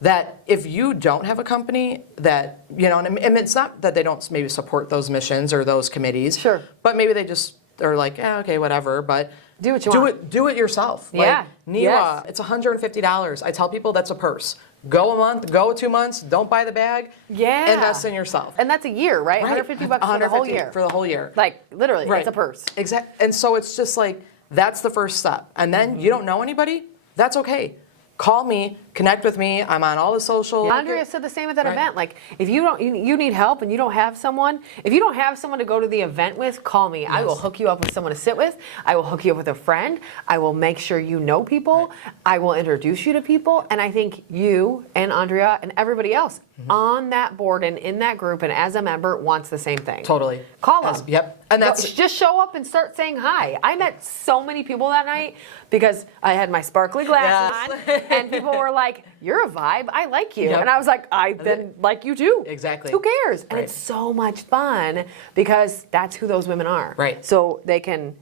That if you don't have a company that, you know, and it's not that they don't maybe support those missions or those committees, Sure. but maybe they just are like, yeah, okay, whatever, but Do what you want. Do it yourself. Yeah. Like, NEWA, Yes. it's $150. I tell people that's a purse. Go a month, go 2 months, don't buy the bag. Yeah. Invest in yourself. And that's a year, right? Right. $150 for the whole year. For the whole year. Like, literally, Right. it's a purse. Exactly. And so it's just like, that's the first step. And then you don't know anybody, that's okay. Call me, connect with me. I'm on all the social. Andrea said the same at that Right. event. Like, if you need help and you don't have someone, if you don't have someone to go to the event with, call me. I will hook you up with someone to sit with. I will hook you up with a friend. I will make sure you know people. I will introduce you to people. And I think you and Andrea and everybody else on that board and in that group and as a member wants the same thing. Totally. Call them. Yep. And that's Just show up and start saying hi. I met so many people that night because I had my sparkly glasses on, and people were like, "You're a vibe. I like you." Yep. And I was like, "I then like you too." Exactly. Who cares? And Right. it's so much fun because that's who those women are. Right. So they can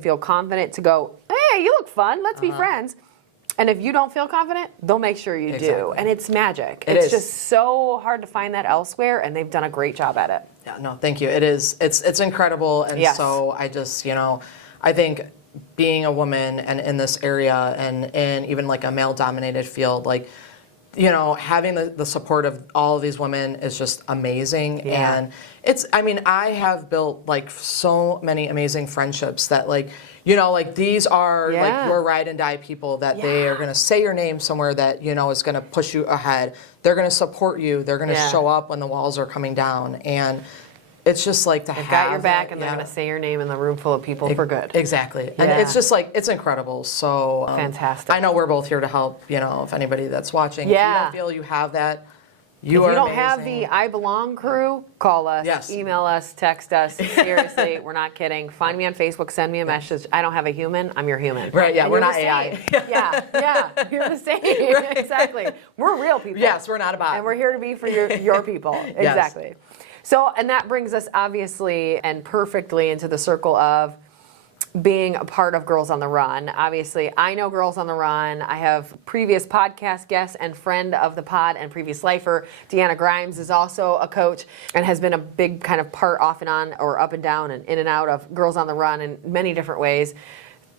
feel confident to go, "Hey, you look fun. Let's be friends." And if you don't feel confident, they'll make sure you do. Exactly. And it's magic. It It's is. just so hard to find that elsewhere, and they've done a great job at it. Yeah, no, thank you. It is. It's incredible, and Yes. so I just, you know, I think being a woman and in this area and in even like a male-dominated field, like, you know, having the support of all of these women is just amazing. Yeah. And I mean, I have built like so many amazing friendships that like, you know, like these are Yeah. like your ride and die people that they are going to say your name somewhere that, you know, is going to push you ahead. They're going to support you. They're going to Yeah. show up when the walls are coming down. And it's just like to They've have got your back, that, and they're yeah. going to say your name in the room full of people for good. Exactly. And Yeah. it's just like, it's incredible. So Fantastic. I know we're both here to help, you know, if anybody that's watching, if Yeah. you don't feel you have that, If you you are don't have amazing. the I Belong crew, call us, Yes. email us, text us. Seriously, we're not kidding. Find me on Facebook, send me a message. I don't have a human, I'm your human. Right, yeah, And we're you're not the AI. same. Yeah, you're the same. Exactly. We're real people. Yes, we're not a bot. And we're here to be for your people. Exactly. So, and that brings us obviously and perfectly into the circle of being a part of Girls on the Run. Obviously, I know Girls on the Run. I have previous podcast guest and friend of the pod and previous lifer, Deanna Grimes, is also a coach and has been a big kind of part off and on or up and down and in and out of Girls on the Run in many different ways.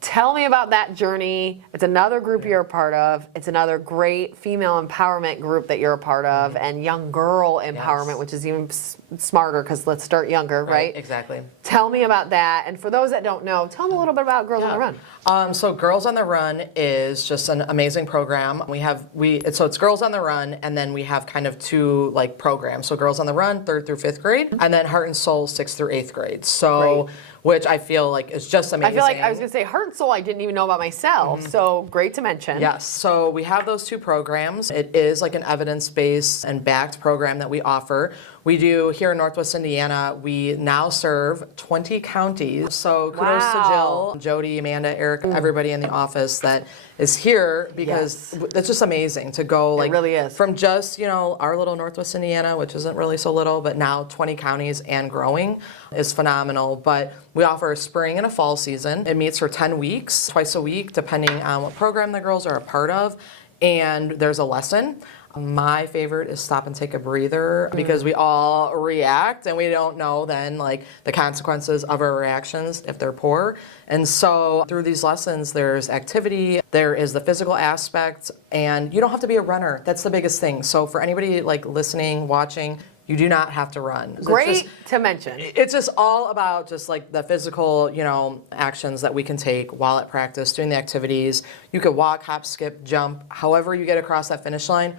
Tell me about that journey. It's another group you're a part of. It's another great female empowerment group that you're a part of, and young girl empowerment, which is even smarter because let's start younger, right? Exactly. Tell me about that. And for those that don't know, tell them a little bit about Girls on the Run. So Girls on the Run is just an amazing program. So it's Girls on the Run, and then we have kind of two like programs. So Girls on the Run, 3rd through 5th grade, and then Heart and Soul, 6th through 8th grade. So, Great. which I feel like is just amazing. I feel like I was going to say Heart and Soul I didn't even know about myself, so great to mention. Yes, so we have those two programs. It is like an evidence-based and backed program that we offer. We do here in Northwest Indiana, we now serve 20 counties. So kudos to Jill, Jody, Amanda, Eric, everybody in the office that is here, because it's just amazing to go like, it really is. From just, our little Northwest Indiana, which isn't really so little, but now 20 counties and growing is phenomenal. But we offer a spring and a fall season. It meets for 10 weeks, twice a week, depending on what program the girls are a part of. And there's a lesson. My favorite is stop and take a breather, because we all react and we don't know then like the consequences of our reactions if they're poor. And so through these lessons, there's activity, there is the physical aspect, and you don't have to be a runner. That's the biggest thing. So for anybody like listening, watching, you do not have to run. Great to mention. It's just all about just like the physical, actions that we can take while at practice, doing the activities. You could walk, hop, skip, jump, however you get across that finish line.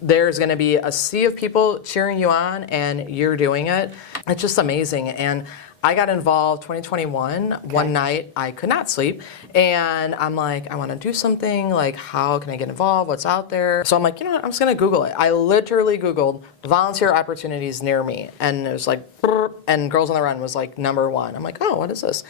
There's going to be a sea of people cheering you on, and you're doing it. It's just amazing. And I got involved 2021. One night I could not sleep, and I'm like, I want to do something. Like, how can I get involved? What's out there? So I'm like, you know what? I'm just going to Google it. I literally Googled volunteer opportunities near me, and it was like, and Girls on the Run was like #1. I'm like, oh, what is this?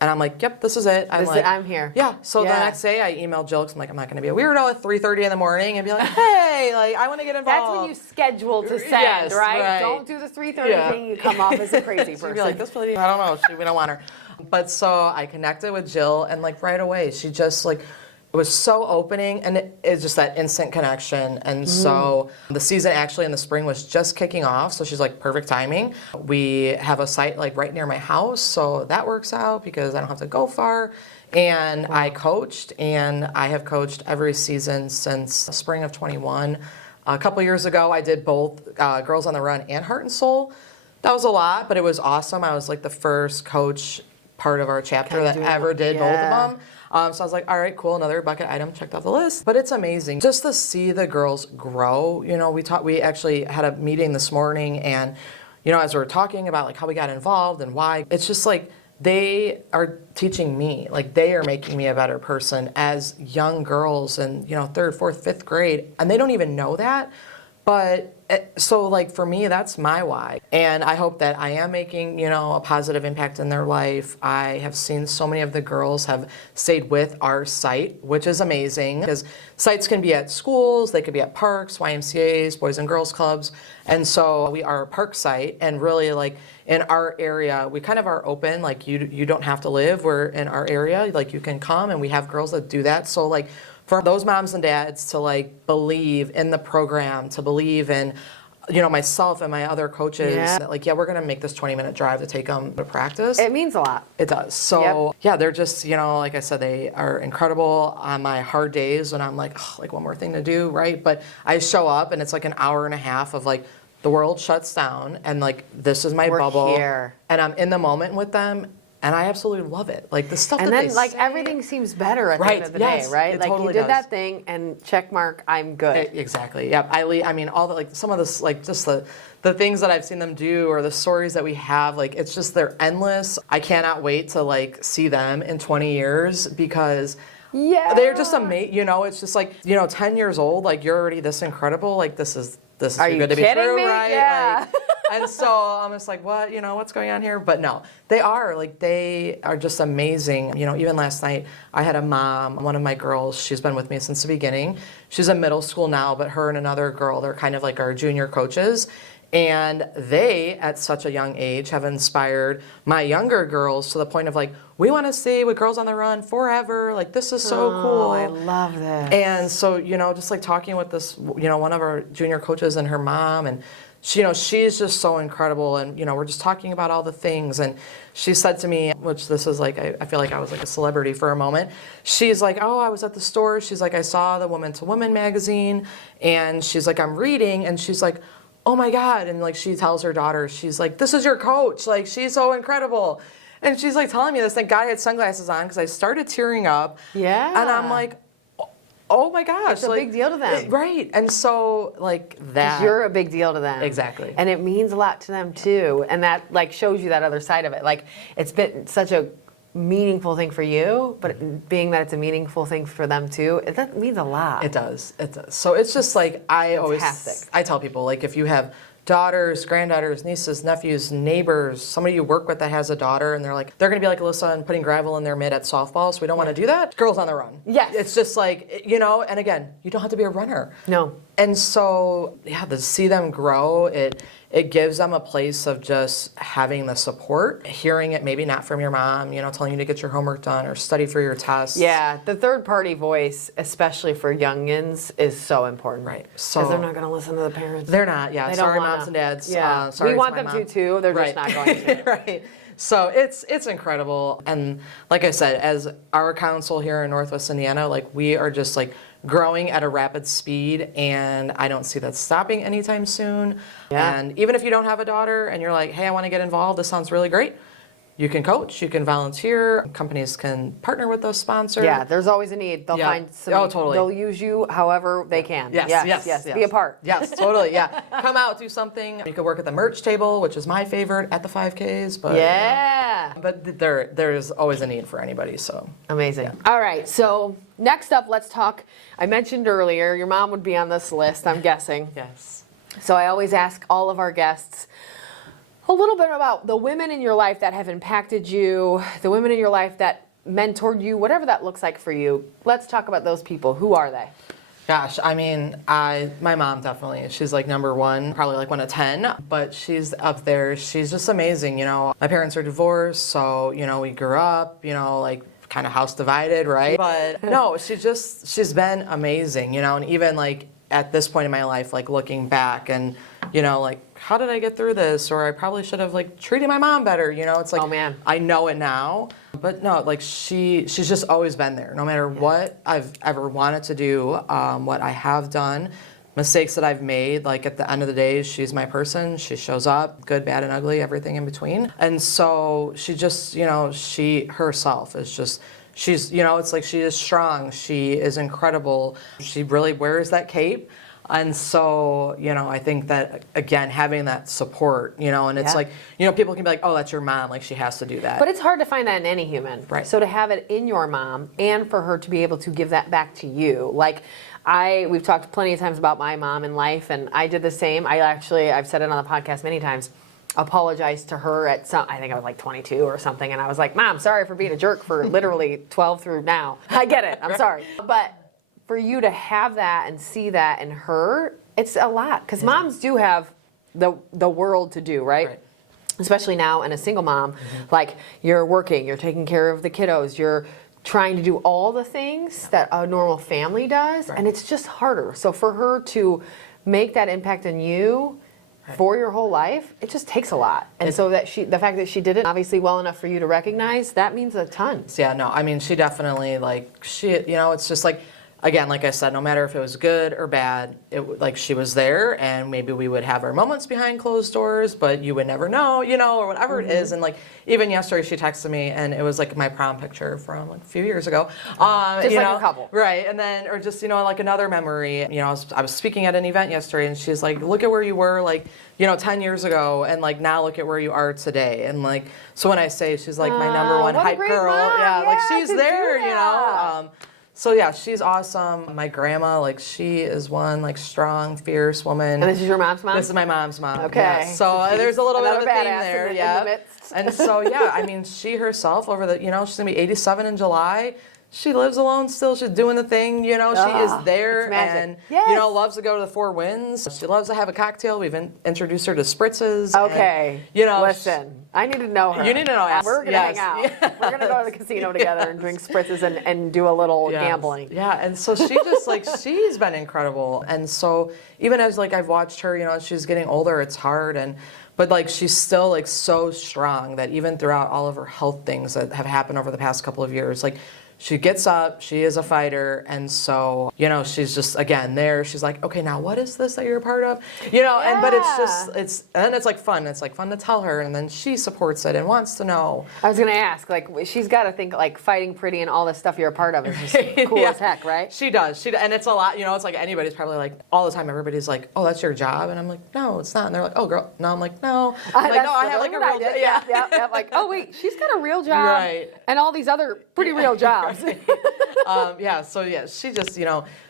And I'm like, yep, this is it. I'm here. Yeah. So the next day I emailed Jill, because I'm like, I'm not going to be a weirdo at 3:30 in the morning and be like, hey, like I want to get involved. That's when you schedule to send, right? Don't do the 3:30 thing. You come off as a crazy person. She'd be like, this lady, I don't know, we don't want her. But so I connected with Jill, and like right away, she just like, it was so opening, and it's just that instant connection. And so the season actually in the spring was just kicking off, so she's like, perfect timing. We have a site like right near my house, so that works out because I don't have to go far. And I coached, and I have coached every season since spring of 21. A couple years ago, I did both Girls on the Run and Heart and Soul. That was a lot, but it was awesome. I was like the first coach part of our chapter that ever did both of them. So I was like, all right, cool, another bucket item checked off the list. But it's amazing just to see the girls grow. We actually had a meeting this morning, and as we were talking about like how we got involved and why, it's just like they are teaching me, like they are making me a better person as young girls in 3rd, 4th, 5th grade, and they don't even know that. But so like for me, that's my why. And I hope that I am making, a positive impact in their life. I have seen so many of the girls have stayed with our site, which is amazing, because sites can be at schools, they could be at parks, YMCAs, Boys and Girls Clubs. And so we are a park site, and really like in our area, we kind of are open, like you don't have to live, we're in our area, like you can come, and we have girls that do that. So like, for those moms and dads to like believe in the program, to believe in, myself and my other coaches, that like, we're going to make this 20-minute drive to take them to practice. It means a lot. It does. So they're just, like I said, they are incredible on my hard days when I'm like, like one more thing to do, right? But I show up, and it's like an hour and a half of like, the world shuts down, and like, this is my bubble. Here. And I'm in the moment with them. And I absolutely love it. Like the stuff and that they then like say. everything seems better at the end of the day, right? It Like totally you did does. that thing, and check mark, I'm good. Exactly. Yep. I mean, all the like some of this like just the things that I've seen them do, or the stories that we have, like it's just they're endless. I cannot wait to like see them in 20 years, because they're just amazing. It's just like 10 years old, like you're already this incredible. Like this is Are too you good to be kidding true, me? right? Yeah. Like, and so I'm just like, what, what's going on here? But no, they are just amazing. Even last night, I had a mom, one of my girls, she's been with me since the beginning. She's in middle school now, but her and another girl, they're kind of like our junior coaches. And they, at such a young age, have inspired my younger girls to the point of like, we want to stay with Girls on the Run forever. Like, this is so cool. I love this. And so, just like talking with this, one of our junior coaches and her mom, and she's just so incredible. And, we're just talking about all the things. And she said to me, which this is like, I feel like I was like a celebrity for a moment. She's like, oh, I was at the store. She's like, I saw the Woman to Woman magazine. And she's like, I'm reading. And she's like, oh my God. And like, she tells her daughter, she's like, this is your coach. Like, she's so incredible. And she's like telling me this. The guy had sunglasses on, because I started tearing up. Yeah. And I'm like, oh my gosh. It's a big deal to them. Right. And so like that. You're a big deal to them. Exactly. And it means a lot to them too. And that like shows you that other side of it. Like it's been such a meaningful thing for you, but being that it's a meaningful thing for them too, that means a lot. It does. It does. So it's just like I Fantastic. tell people, like if you have daughters, granddaughters, nieces, nephews, neighbors, somebody you work with that has a daughter, and they're going to be like Alyssa and putting gravel in their mitt at softball, so we don't want to do that. Girls on the run. Yes. It's just like, and again, you don't have to be a runner. No. And so, to see them grow, it gives them a place of just having the support, hearing it maybe not from your mom, telling you to get your homework done or study for your tests. Yeah, the third party voice, especially for youngins, is so important. Right. Because they're not going to listen to the parents. They're not, yeah. They Sorry, don't wanna. moms and dads. Yeah. Sorry we want to them my mom. to too, they're Right. just not going to. Right. So it's incredible. And like I said, as our council here in Northwest Indiana, like we are just like growing at a rapid speed, and I don't see that stopping anytime soon. Yeah. And even if you don't have a daughter and you're like, hey, I want to get involved, this sounds really great. You can coach, you can volunteer, companies can partner with those sponsors. Yeah, there's always a need. They'll find some. Oh, totally. They'll use you however they can. Yes. Be a part. Yes, totally. Yeah, come out, do something. You could work at the merch table, which is my favorite at the 5Ks. But Yeah. but there's always a need for anybody. So Amazing. All right, so next up, let's talk. I mentioned earlier, your mom would be on this list, I'm guessing. yes, So I always ask all of our guests a little bit about the women in your life that have impacted you, the women in your life that mentored you, whatever that looks like for you. Let's talk about those people. Who are they? gosh, I mean, my mom definitely. She's like number one, probably like 1 of 10, but she's up there. She's just amazing. My parents are divorced, so we grew up, like kind of house divided, right? But no, she's been amazing, and even like at this point in my life, like looking back and, like, how did I get through this? Or I probably should have like treated my mom better, it's like, Oh, man. I know it now. But no, like she's just always been there, no matter what I've ever wanted to do, what I have done, mistakes that I've made. Like at the end of the day, she's my person. She shows up, good, bad, and ugly, everything in between. And so she just, she herself is just, she's, it's like she is strong. She is incredible. She really wears that cape. And so, I think that, again, having that support, and it's like, people can be like, oh, that's your mom, like she has to do that. But it's hard to find that in any human. Right. So to have it in your mom and for her to be able to give that back to you, like we've talked plenty of times about my mom in life, and I did the same. I've said it on the podcast many times, apologized to her I think I was like 22 or something, and I was like, Mom, sorry for being a jerk for literally 12 through now. I get it, I'm sorry. But for you to have that and see that in her, it's a lot. Because moms do have the world to do, right? Especially now, and a single mom, like you're working, you're taking care of the kiddos, you're trying to do all the things that a normal family does, and it's just harder. So for her to make that impact on you for your whole life, it just takes a lot. And so that the fact that she did it obviously well enough for you to recognize, that means a ton. Yeah, no, I mean, she definitely, like, it's just like, again, like I said, no matter if it was good or bad, like she was there, and maybe we would have our moments behind closed doors, but you would never know, or whatever it is. And like even yesterday, she texted me, and it was like my prom picture from like a few years ago. Just like a couple, right? And then, or just like another memory. I was speaking at an event yesterday, and she's like, "Look at where you were, like 10 years ago, and like now look at where you are today." And like, so when I say she's like my number one hype girl, mom. like she's there, So yeah, she's awesome. My grandma, like she is one like strong, fierce woman. And this is your mom's mom? This is my mom's mom. Okay. Yeah. So there's a little bit of a theme there. In the midst. And so I mean, she herself over the, she's gonna be 87 in July. She lives alone still. She's doing the thing, she is there and, loves to go to the Four Winds. She loves to have a cocktail. We've introduced her to spritzes. Okay. And, listen, I need to know her. You need to know her. We're going to hang out. Yeah. We're going to go to the casino together and drink spritzes and do a little gambling. Yeah, and so she just like, she's been incredible. And so even as like I've watched her, as she's getting older, it's hard. But like she's still like so strong that even throughout all of her health things that have happened over the past couple of years, like she gets up, she is a fighter, and so, she's just, again, there. She's like, okay, now what is this that you're a part of? But it's like fun. It's like fun to tell her, and then she supports it and wants to know. I was going to ask, like, she's got to think, like, fighting pretty and all this stuff you're a part of is just cool as heck, right? She does. And it's a lot, it's like anybody's probably like, all the time, everybody's like, oh, that's your job? And I'm like, no, it's not. And they're like, oh, girl. No, I'm like, no. I'm like, no, I have like a real job. Yeah. Like, oh, wait, she's got a real job. Right. And all these other pretty real jobs. She just,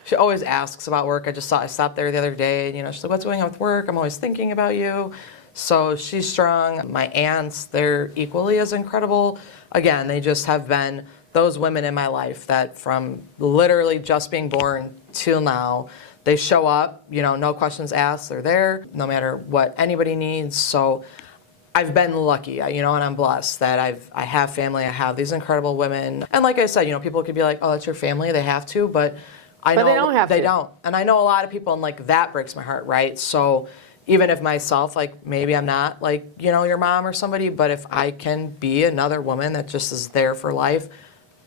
she always asks about work. I stopped there the other day, and, she's like, what's going on with work? I'm always thinking about you. So she's strong. My aunts, they're equally as incredible. Again, they just have been those women in my life that from literally just being born till now, they show up, no questions asked. They're there no matter what anybody needs. So I've been lucky, and I'm blessed that I have family. I have these incredible women. And like I said, people could be like, oh, that's your family. They have to, but I know they don't have to. They don't. And I know a lot of people, and like that breaks my heart, right? So even if myself, like maybe I'm not like, your mom or somebody, but if I can be another woman that just is there for life,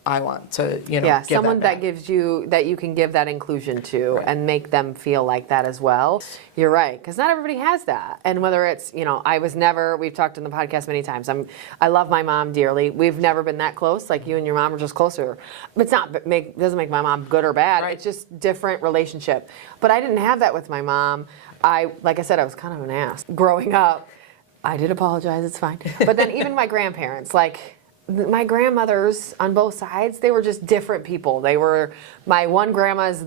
I want to, give someone that gives you, that you can give that inclusion to and make them feel like that as well. You're right, because not everybody has that. And whether it's, we've talked in the podcast many times, I love my mom dearly. We've never been that close, like you and your mom are just closer. But doesn't make my mom good or bad. Right. It's just different relationship. But I didn't have that with my mom. Like I said, I was kind of an ass growing up. I did apologize, it's fine. But then even my grandparents, my grandmothers on both sides, they were just different people. My one grandma's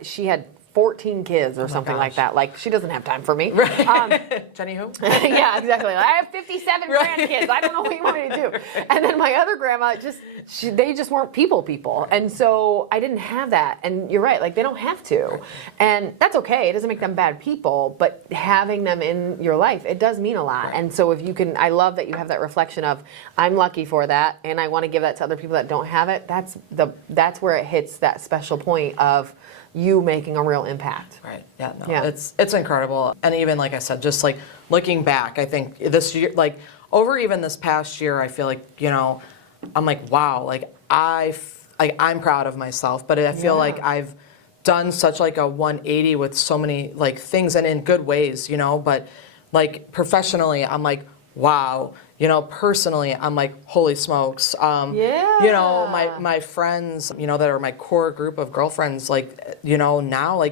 she had 14 kids or something like that. Like, she doesn't have time for me. Right. Jenny who? Yeah, exactly. I have 57 grandkids. I don't know what you want me to do. And then my other grandma, they just weren't people. And so I didn't have that. And you're right, they don't have to. And that's okay. It doesn't make them bad people, but having them in your life, it does mean a lot. Right. And so if you can, I love that you have that reflection of, I'm lucky for that, and I want to give that to other people that don't have it. That's where it hits that special point of you making a real impact. Right. Yeah. No. It's incredible. And even like I said, just looking back, I think this year, over even this past year, I feel like I'm like, wow, I'm proud of myself, but I feel like I've done such a 180 with so many things and in good ways, but professionally, I'm like, wow. Personally, I'm like, holy smokes. My friends, that are my core group of girlfriends, now,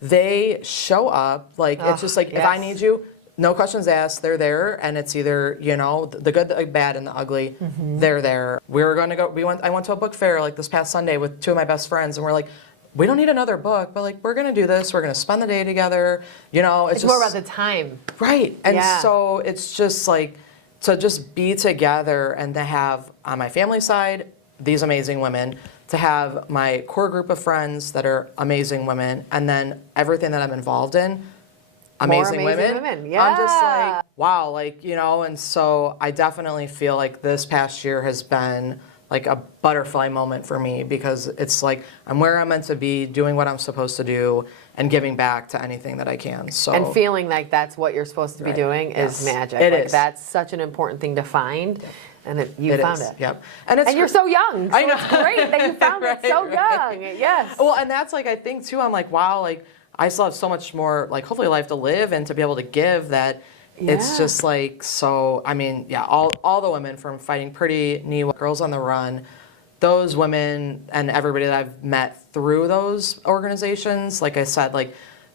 they show up. It's just if I need you, no questions asked, they're there. And it's either, the good, the bad, and the ugly, they're there. We were going to go, I went to a book fair this past Sunday with two of my best friends, and we're like, we don't need another book, but we're going to do this. We're going to spend the day together. It's more about the time. Right. And so it's just to just be together and to have, on my family side, these amazing women, to have my core group of friends that are amazing women, and then everything that I'm involved in, amazing women. Yeah. I'm just wow, and so I definitely feel like this past year has been a butterfly moment for me, because it's I'm where I'm meant to be, doing what I'm supposed to do, and giving back to anything that I can. So and feeling like that's what you're supposed to be doing is magic. It is. That's such an important thing to find, and you found it. Yep. And you're so young. So I know. It's great that you found it so young. Yes. Well, and that's I think too. I'm like, wow, I still have so much more hopefully life to live and to be able to give that. Yeah. It's just so, I mean, all the women from Fighting Pretty, New Girls on the Run, those women and everybody that I've met through those organizations, like I said,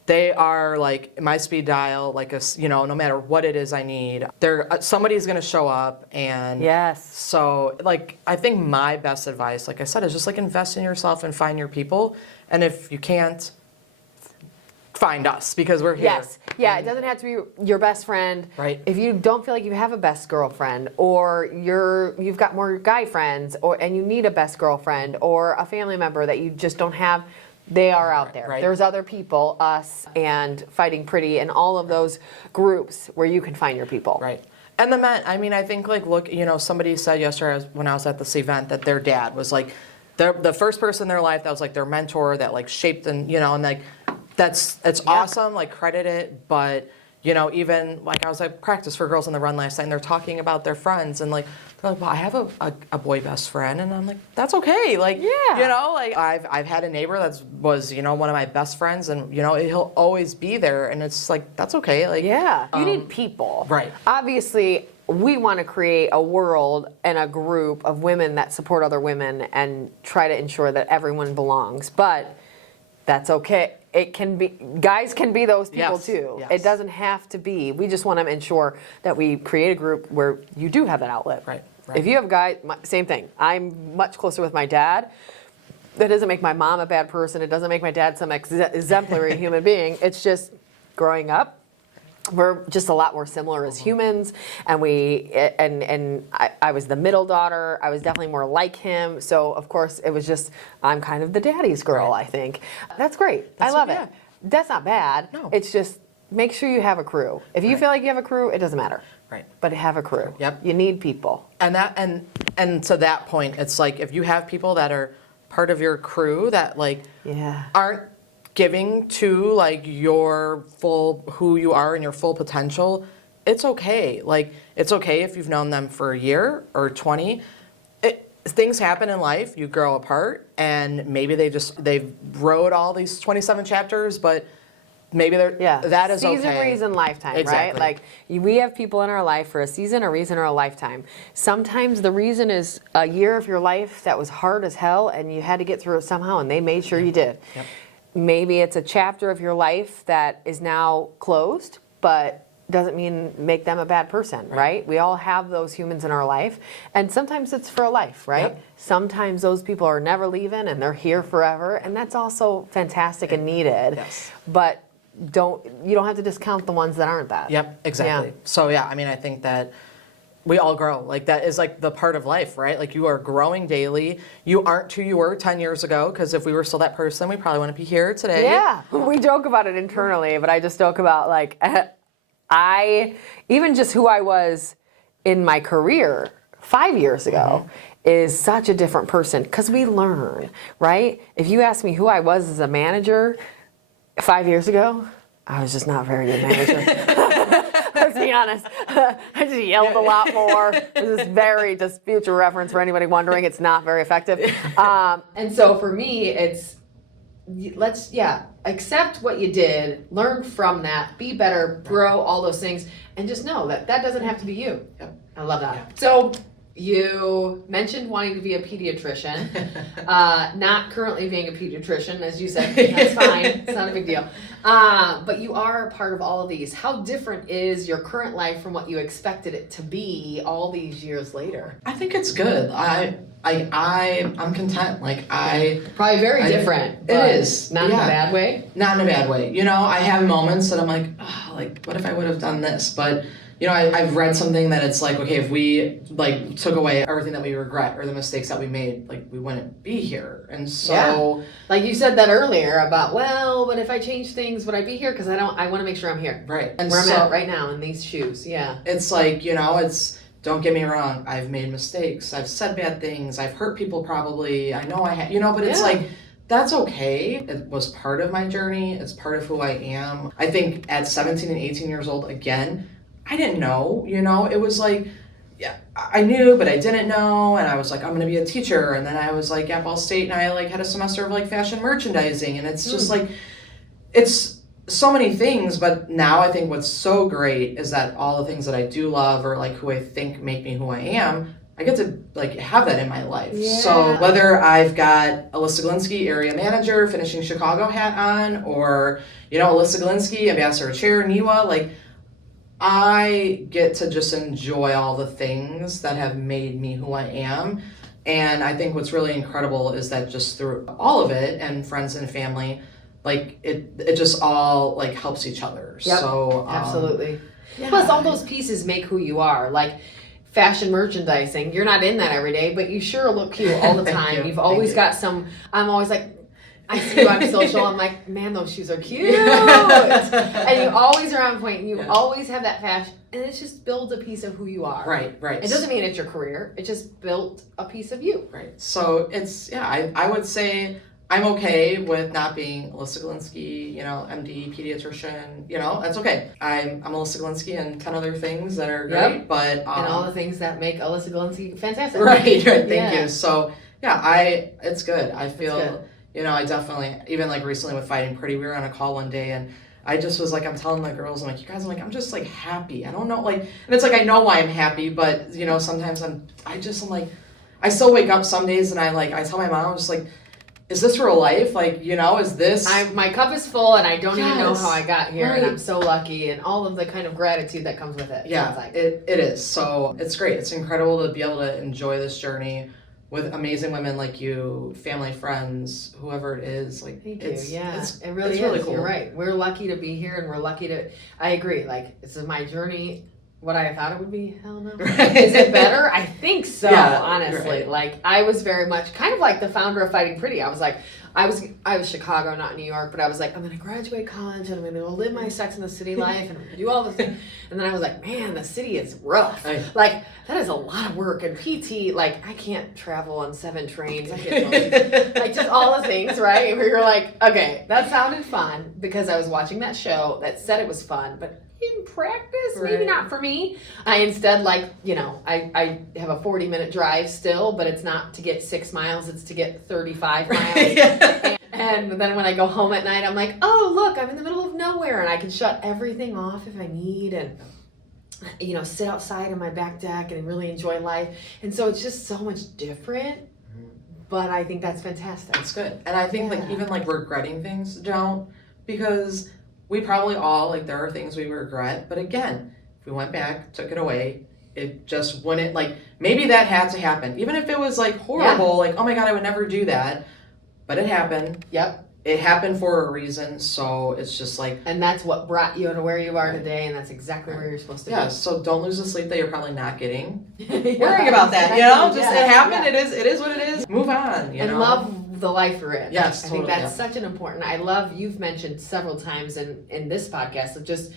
they are my speed dial, no matter what it is I need, somebody's going to show up. And so I think my best advice, like I said, is just invest in yourself and find your people. And if you can't, find us, because we're here. Yes. Yeah, it doesn't have to be your best friend. Right. If you don't feel like you have a best girlfriend, or you've got more guy friends, and you need a best girlfriend, or a family member that you just don't have, they are out there. Right. There's other people, us and Fighting Pretty, and all of those groups where you can find your people. Right. And the men, I mean, I think look, somebody said yesterday when I was at this event that their dad was the first person in their life that was their mentor, that shaped and it's awesome, credit it, but even I was at practice for Girls on the Run last night, and they're talking about their friends, and they're well, I have a boy best friend, and I'm like, that's okay, I've had a neighbor that was one of my best friends, and he'll always be there, and it's that's okay, you need people, right? Obviously, we want to create a world and a group of women that support other women and try to ensure that everyone belongs, but that's okay. It can be, guys can be those people too. Yes. It doesn't have to be. We just want to ensure that we create a group where you do have that outlet. Right. Right. If you have guys, same thing. I'm much closer with my dad. That doesn't make my mom a bad person. It doesn't make my dad some exemplary human being. It's just growing up. We're just a lot more similar as humans, and I was the middle daughter. I was definitely more like him. So of course it was just I'm kind of the daddy's girl. I think that's great. I love it. That's not bad. No. It's just make sure you have a crew. If you feel like you have a crew, it doesn't matter. Right. But have a crew. Yep. You need people. And to that point, it's like if you have people that are part of your crew that like aren't giving to like your full who you are and your full potential, it's okay. Like it's okay if you've known them for a year or 20. Things happen in life. You grow apart, and maybe they've wrote all these 27 chapters, but maybe that is okay. Season, reason, lifetime, exactly. right? Like we have people in our life for a season, a reason, or a lifetime. Sometimes the reason is a year of your life that was hard as hell, and you had to get through it somehow, and they made sure you did. Yep. Maybe it's a chapter of your life that is now closed, but doesn't mean make them a bad person, right? We all have those humans in our life, and sometimes it's for a life, right? Yep. Sometimes those people are never leaving and they're here forever, and that's also fantastic and needed. Yes. But you don't have to discount the ones that aren't that. Yep, exactly. Yeah. So yeah, I mean, I think that we all grow. Like that is like the part of life, right? Like you are growing daily. You aren't who you were 10 years ago, because if we were still that person, we probably wouldn't be here today. Yeah, we joke about it internally, but I just joke about like, even just who I was in my career 5 years ago is such a different person, because we learn, right? If you ask me who I was as a manager 5 years ago, I was just not a very good manager. Let's be honest. I just yelled a lot more. This is just future reference for anybody wondering. It's not very effective. And so for me, it's accept what you did, learn from that, be better, grow, all those things, and just know that doesn't have to be you. Yep. I love that. Yeah. So you mentioned wanting to be a pediatrician, not currently being a pediatrician, as you said. That's fine. It's not a big deal. But you are a part of all of these. How different is your current life from what you expected it to be all these years later? I think it's good. I'm content. Like Probably very different. It is. Not in a bad way. Not in a bad way. You know, I have moments that I'm like, oh, like what if I would have done this? But you know, I've read something that it's like, okay, if we like took away everything that we regret or the mistakes that we made, like we wouldn't be here. And so, like you said that earlier about, well, but if I change things, would I be here? Because I want to make sure I'm here. Right. And where I'm at right now in these shoes. Yeah. It's like, you know, don't get me wrong. I've made mistakes. I've said bad things. I've hurt people probably. I know I have, you know, but it's like, that's okay. It was part of my journey. It's part of who I am. I think at 17 and 18 years old, again, I didn't know, you know, it was like, yeah, I knew, but I didn't know. And I was like, I'm going to be a teacher. And then I was like at Ball State, and I like had a semester of like fashion merchandising. And it's just like, it's so many things. But now I think what's so great is that all the things that I do love, or like who I think make me who I am, I get to like have that in my life. Yeah. So whether I've got Alyssa Gawlinski, area manager, finishing Chicago hat on, or, you know, Alyssa Gawlinski, ambassador chair, NEWA, like, I get to just enjoy all the things that have made me who I am. And I think what's really incredible is that just through all of it, and friends and family, like it just all like helps each other. Yep. So Absolutely. Plus all those pieces make who you are. Like fashion merchandising, you're not in that every day, but you sure look cute all the time. You've always got some, I'm always like, I see you on social, I'm like, man, those shoes are cute. And you always are on point, and you always have that fashion, and it just builds a piece of who you are. Right. It doesn't mean it's your career, it just built a piece of you. Right. So it's, I would say I'm okay with not being Alyssa Gawlinski, you know, MD, pediatrician, you know, that's okay. I'm Alyssa Gawlinski and 10 other things that are great, but... and all the things that make Alyssa Gawlinski fantastic. Right, thank you. So, it's good. I feel... You know, I definitely, even like recently with Fighting Pretty, we were on a call one day, and I just was like, I'm telling the girls, I'm like, you guys, I'm like, I'm just like happy. I don't know, like, and it's like, I know why I'm happy, but you know, sometimes I'm like, I still wake up some days and I tell my mom, I'm just like, is this real life? Like, you know, is this... My cup is full and I don't even know Yes, how I got here right. and I'm so lucky and all of the kind of gratitude that comes with it. Yeah, sounds like. it is. So it's great. It's incredible to be able to enjoy this journey with amazing women like you, family, friends, whoever it is. Like, Thank you. it's, Yeah, it's, it really it's is. really cool. You're right. We're lucky to be here and we're lucky to, I agree. Like, this is my journey. What I thought it would be, hell no. Right. Is it better? I think so, Yeah, honestly. right. Like, I was very much kind of like the founder of Fighting Pretty. I was like, I was Chicago, not New York, but I was like, I'm going to graduate college and I'm going to live my Sex and the City life and I'm going to do all this things. And then I was like, man, the city is rough. Like, that is a lot of work. And PT, like, I can't travel on 7 trains. I can't like, just all the things, right? Where you're like, okay, that sounded fun because I was watching that show that said it was fun, but in practice, maybe Right. not for me. I instead like, you know, I have a 40-minute drive still, but it's not to get 6 miles, it's to get 35 miles. Yeah. And then when I go home at night, I'm like, oh, look, I'm in the middle of nowhere and I can shut everything off if I need and, you know, sit outside on my back deck and really enjoy life. And so it's just so much different, but I think that's fantastic. That's good. And I think, Yeah. like, even, like, regretting things don't, because we probably all, like, there are things we regret, but again, if we went back, took it away, it just wouldn't, like, maybe that had to happen. Even if it was, like, horrible, like, oh my God, I would never do that, but it happened. Yep. It happened for a reason, so it's just like... And that's what brought you to where you are today, and that's exactly where you're supposed to be. Yeah, so don't lose the sleep that you're probably not getting. Yeah, Worrying about that, you know? Just, yeah, it happened, yeah. it is what it is. Move on, you know? And love the life you're in. Yes, I totally, think that's yeah. such an important, I love, you've mentioned several times in this podcast of just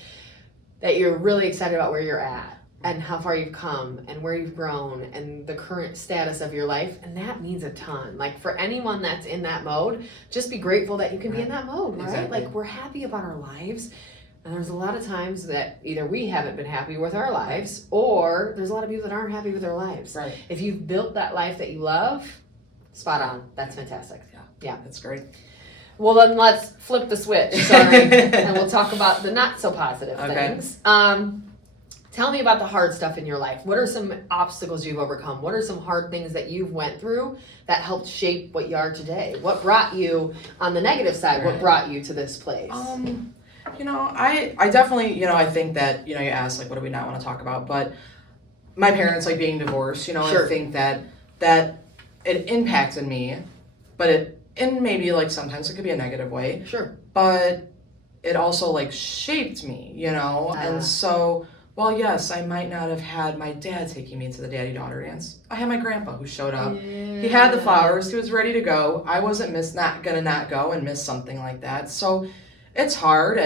that you're really excited about where you're at and how far you've come and where you've grown and the current status of your life. And that means a ton. Like for anyone that's in that mode, just be grateful that you can be in that mode, right? Exactly. Like we're happy about our lives. And there's a lot of times that either we haven't been happy with our lives or there's a lot of people that aren't happy with their lives. Right. If you've built that life that you love, spot on. That's fantastic. Yeah. That's great. Well, then let's flip the switch. Sorry. And we'll talk about the not so positive Okay. things. Tell me about the hard stuff in your life. What are some obstacles you've overcome? What are some hard things that you've went through that helped shape what you are today? What brought you, on the negative side, what Right. brought you to this place? You know, I definitely, you know, I think that, you know, you asked, like, what do we not want to talk about? But my parents, like, being divorced, you know, Sure. I think that it impacted me, but in maybe, like, sometimes it could be a negative way, Sure. but it also, like, shaped me, you know? And so, while yes, I might not have had my dad taking me to the daddy-daughter dance, I had my grandpa who showed up. Yeah. He had the flowers, he was ready to go. I wasn't gonna not go and miss something like that. So it's hard,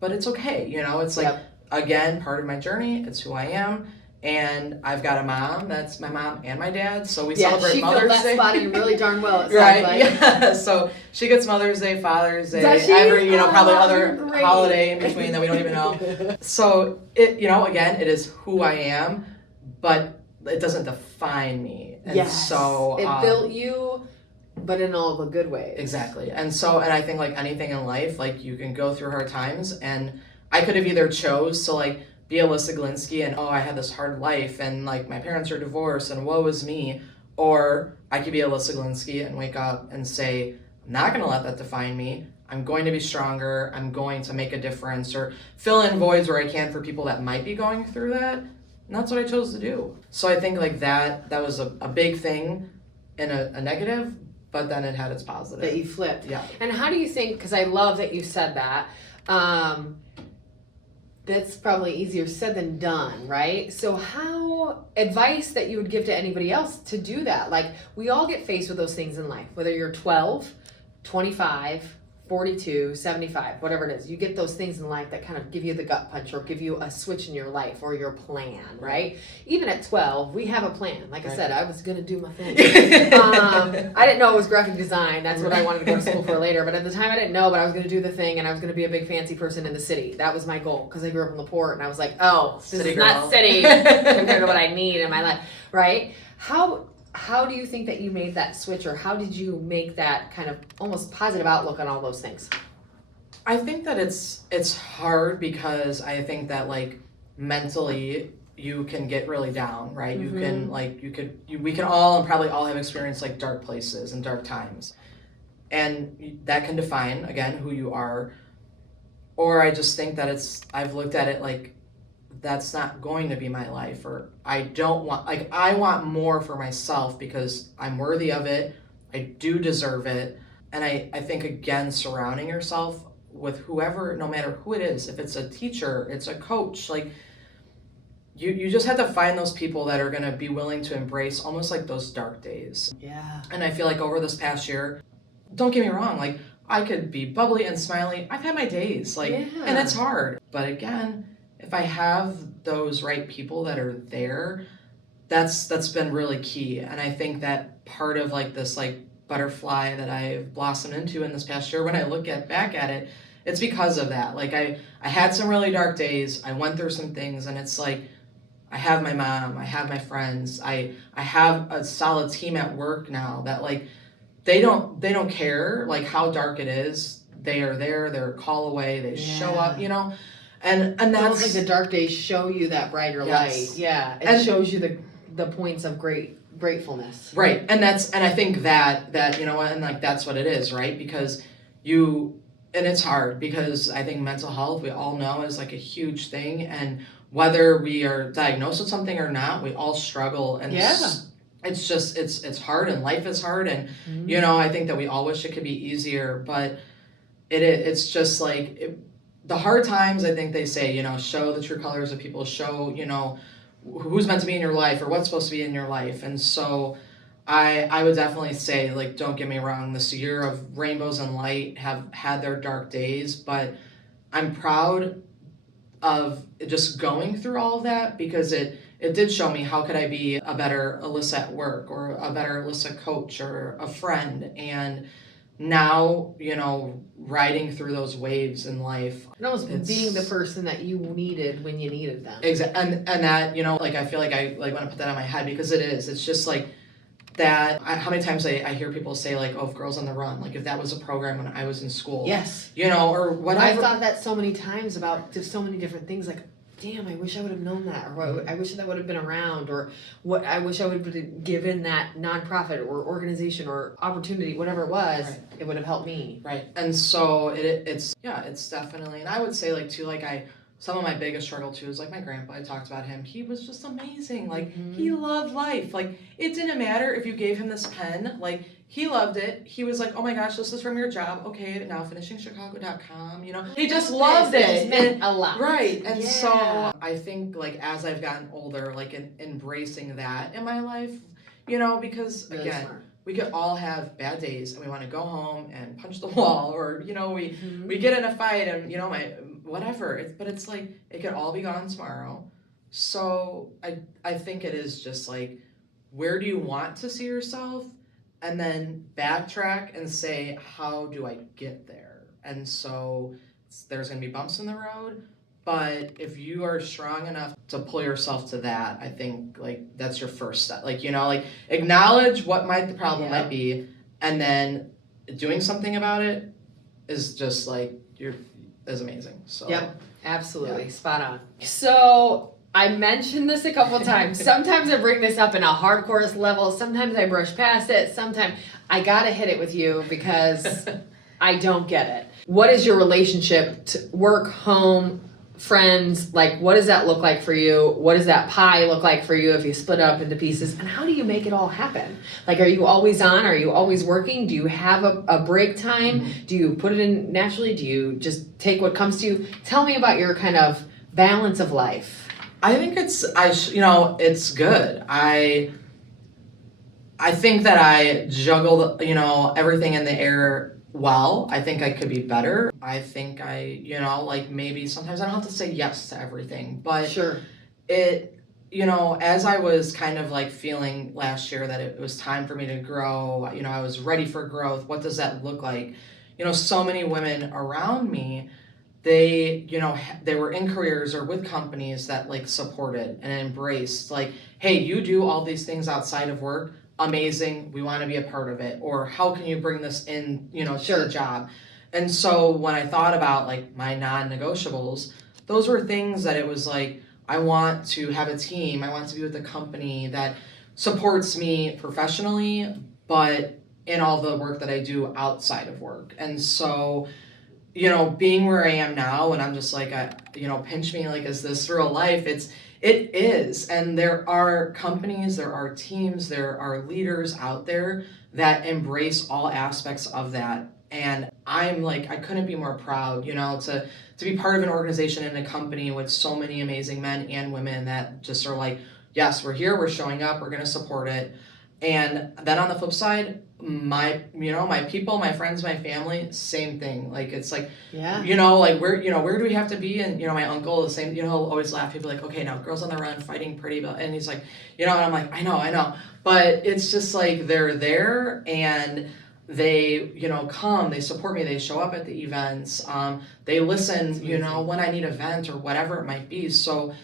but it's okay, you know? It's like, Yep. again, part of my journey, it's who I am. And I've got a mom, that's my mom and my dad, so we celebrate she Mother's filled that Day. spot in really darn well, it sounds Right, like. yeah. So she gets Mother's Day, Father's Day, Does she? every, you know, probably Oh, other great. holiday in between that we don't even know. So it, you know, again, it is who I am, but it doesn't define me. And Yes. so It built you, but in all the good ways. Exactly. And so, and I think like anything in life, like you can go through hard times, and I could have either chose to like be Alyssa Gawlinski and, oh, I had this hard life and like my parents are divorced and woe is me, or I could be Alyssa Gawlinski and wake up and say, I'm not going to let that define me. I'm going to be stronger. I'm going to make a difference or fill in voids where I can for people that might be going through that. And that's what I chose to do. So I think like that was a big thing in a negative, but then it had its positive. That you flipped. Yeah. And how do you think, because I love that you said that, that's probably easier said than done, right? So how, advice that you would give to anybody else to do that? Like, we all get faced with those things in life, whether you're 12, 25, 42, 75, whatever it is. You get those things in life that kind of give you the gut punch or give you a switch in your life or your plan, right? Even at 12, we have a plan. Like I said, I was going to do my thing. I didn't know it was graphic design. That's what I wanted to go to school for later. But at the time, I didn't know, but I was going to do the thing and I was going to be a big fancy person in the city. That was my goal because I grew up in LaPorte and I was like, oh, this City is girl. not city compared to what I need in my life, right? How do you think that you made that switch, or how did you make that kind of almost positive outlook on all those things? I think that it's hard because I think that like mentally you can get really down, right? Mm-hmm. You can like we can all and probably all have experienced like dark places and dark times. and that can define, again, who you are. Or I just think that I've looked at it like, that's not going to be my life, or I don't want, like, I want more for myself because I'm worthy of it. I do deserve it. And I think, again, surrounding yourself with whoever, no matter who it is, if it's a teacher, it's a coach, like, you just have to find those people that are going to be willing to embrace almost like those dark days. Yeah. And I feel like over this past year, don't get me wrong, like, I could be bubbly and smiley. I've had my days, like, and it's hard. But again, if I have those right people that are there, that's been really key. And I think that part of like this like butterfly that I've blossomed into in this past year, when I look back at it, it's because of that. Like I had some really dark days. I went through some things, and it's like, I have my mom, I have my friends, I have a solid team at work now that like, they don't care like how dark it is. They are there, they're a call away, they show up, you know. And that's almost like the dark days show you that brighter light. Yeah. It shows you the points of gratefulness. Right. And I think that you know, and like that's what it is, right? Because and it's hard because I think mental health, we all know, is like a huge thing, and whether we are diagnosed with something or not, we all struggle, and it's just it's hard, and life is hard, and you know, I think that we all wish it could be easier, but it's just like the hard times, I think they say, you know, show the true colors of people, show, you know, who's meant to be in your life or what's supposed to be in your life. And so I would definitely say, like, don't get me wrong, this year of rainbows and light have had their dark days, but I'm proud of just going through all of that, because it did show me how could I be a better Alyssa at work, or a better Alyssa coach, or a friend. And now, you know, riding through those waves in life. And almost being the person that you needed when you needed them. Exactly. And that, you know, like, I feel like I like want to put that on my head, because it's just like that. How many times I hear people say, like, oh, if Girls on the Run, like, if that was a program when I was in school. Yes. You know, or whatever. I've thought that so many times about just so many different things, like, damn, I wish I would have known that, or I wish that would have been around, or what I wish I would have been given that nonprofit or organization or opportunity, whatever it was, it would have helped me. Right. And so it's definitely, and I would say, like, too, like, some of my biggest struggle too is like my grandpa. I talked about him. He was just amazing. Like, he loved life. Like, it didn't matter if you gave him this pen, like, he loved it. He was like, oh my gosh, this is from your job. Okay, now finishingchicago.com, you know. He just loved it. It meant a lot. Right. And so I think, like, as I've gotten older, like, embracing that in my life, you know, because really again, smart. We could all have bad days and we want to go home and punch the wall, or, you know, we get in a fight and, you know, whatever. But it's like, it could all be gone tomorrow. So I think it is just like, where do you want to see yourself? And then backtrack and say, how do I get there? And so there's going to be bumps in the road. But if you are strong enough to pull yourself to that, I think, like, that's your first step. Like, you know, like, acknowledge what the problem might be, and then doing something about it is just like, is amazing. So yep, absolutely, spot on. So I mentioned this a couple times. Sometimes I bring this up in a hardcore level. Sometimes I brush past it. Sometimes I gotta hit it with you because I don't get it. What is your relationship to work, home, friends? Like, what does that look like for you? What does that pie look like for you if you split it up into pieces? And how do you make it all happen? Like, are you always on? Are you always working? Do you have a break time? Do you put it in naturally? Do you just take what comes to you? Tell me about your kind of balance of life. I think it's good. I think that I juggled, you know, everything in the air well. I think I could be better. I think like, maybe sometimes I don't have to say yes to everything, but sure. You know, as I was kind of like feeling last year that it was time for me to grow, you know, I was ready for growth. What does that look like? You know, so many women around me, they were in careers or with companies that, like, supported and embraced, like, hey, you do all these things outside of work. Amazing. We want to be a part of it. Or how can you bring this in, you know, to the job? And so when I thought about, like, my non-negotiables, those were things that it was like, I want to have a team. I want to be with a company that supports me professionally, but in all the work that I do outside of work. And so, you know, being where I am now, and I'm just like, you know, pinch me, like, is this real life? It is. And there are companies, there are teams, there are leaders out there that embrace all aspects of that. And I'm like, I couldn't be more proud, you know, to be part of an organization and a company with so many amazing men and women that just are like, yes, we're here, we're showing up, we're going to support it. And then on the flip side, my people, my friends, my family, same thing. Like, it's like, you know, like, where do we have to be? And, you know, my uncle, the same, you know, he'll always laugh. He'll be like, okay, now girls on the run fighting pretty well. And he's like, you know, and I'm like, I know. But it's just like, they're there and they, you know, come, they support me, they show up at the events, they listen, you know, when I need a vent or whatever it might be. So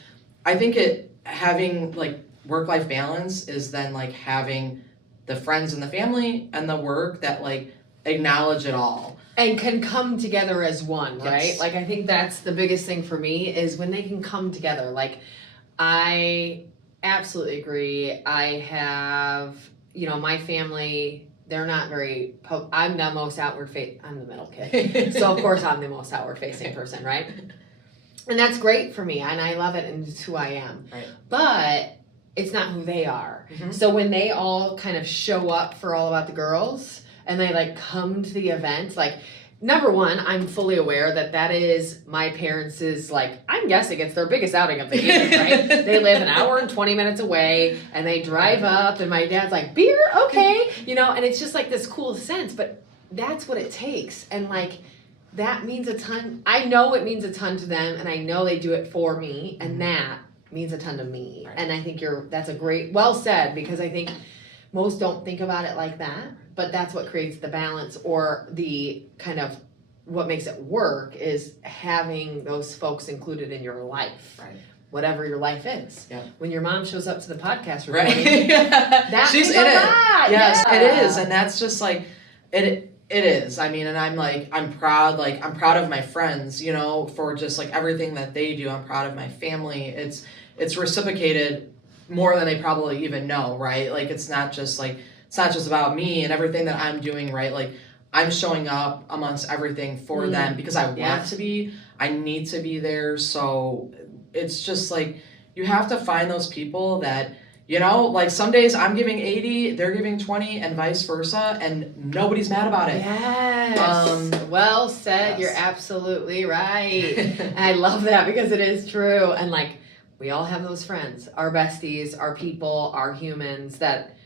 I think having like work-life balance is then like having the friends and the family and the work that like acknowledge it all. And can come together as one, right? Yes. Like, I think that's the biggest thing for me is when they can come together. Like, I absolutely agree. I have, you know, my family, they're not very, I'm the most outward I'm the middle kid. So of course I'm the most outward facing person, right? And that's great for me. And I love it and it's who I am. Right. But it's not who they are. Mm-hmm. So when they all kind of show up for All About the Girls and they like come to the event, like, number one, I'm fully aware that is my parents' like, I'm guessing it's their biggest outing of the year, right? They live an hour and 20 minutes away and they drive up and my dad's like, beer? Okay. You know, and it's just like this cool sense, but that's what it takes. And like, that means a ton. I know it means a ton to them and I know they do it for me and that means a ton to me. Right. And I think that's a great, well said, because I think most don't think about it like that, but that's what creates the balance or the kind of what makes it work is having those folks included in your life. Right. Whatever your life is. Yeah. When your mom shows up to the podcast recording, that she's means in a it. lot. Yes, Yeah. it is. And that's just like, it is. I mean, and I'm like, I'm proud of my friends, you know, for just like everything that they do. I'm proud of my family. It's reciprocated more than they probably even know, right? Like, it's not just about me and everything that I'm doing, right? Like, I'm showing up amongst everything for them because I want to be, I need to be there. So it's just like, you have to find those people that, you know, like some days I'm giving 80, they're giving 20 and vice versa, and nobody's mad about it. Yes. Well said. Yes. You're absolutely right. I love that because it is true. And like, we all have those friends, our besties, our people, our humans that,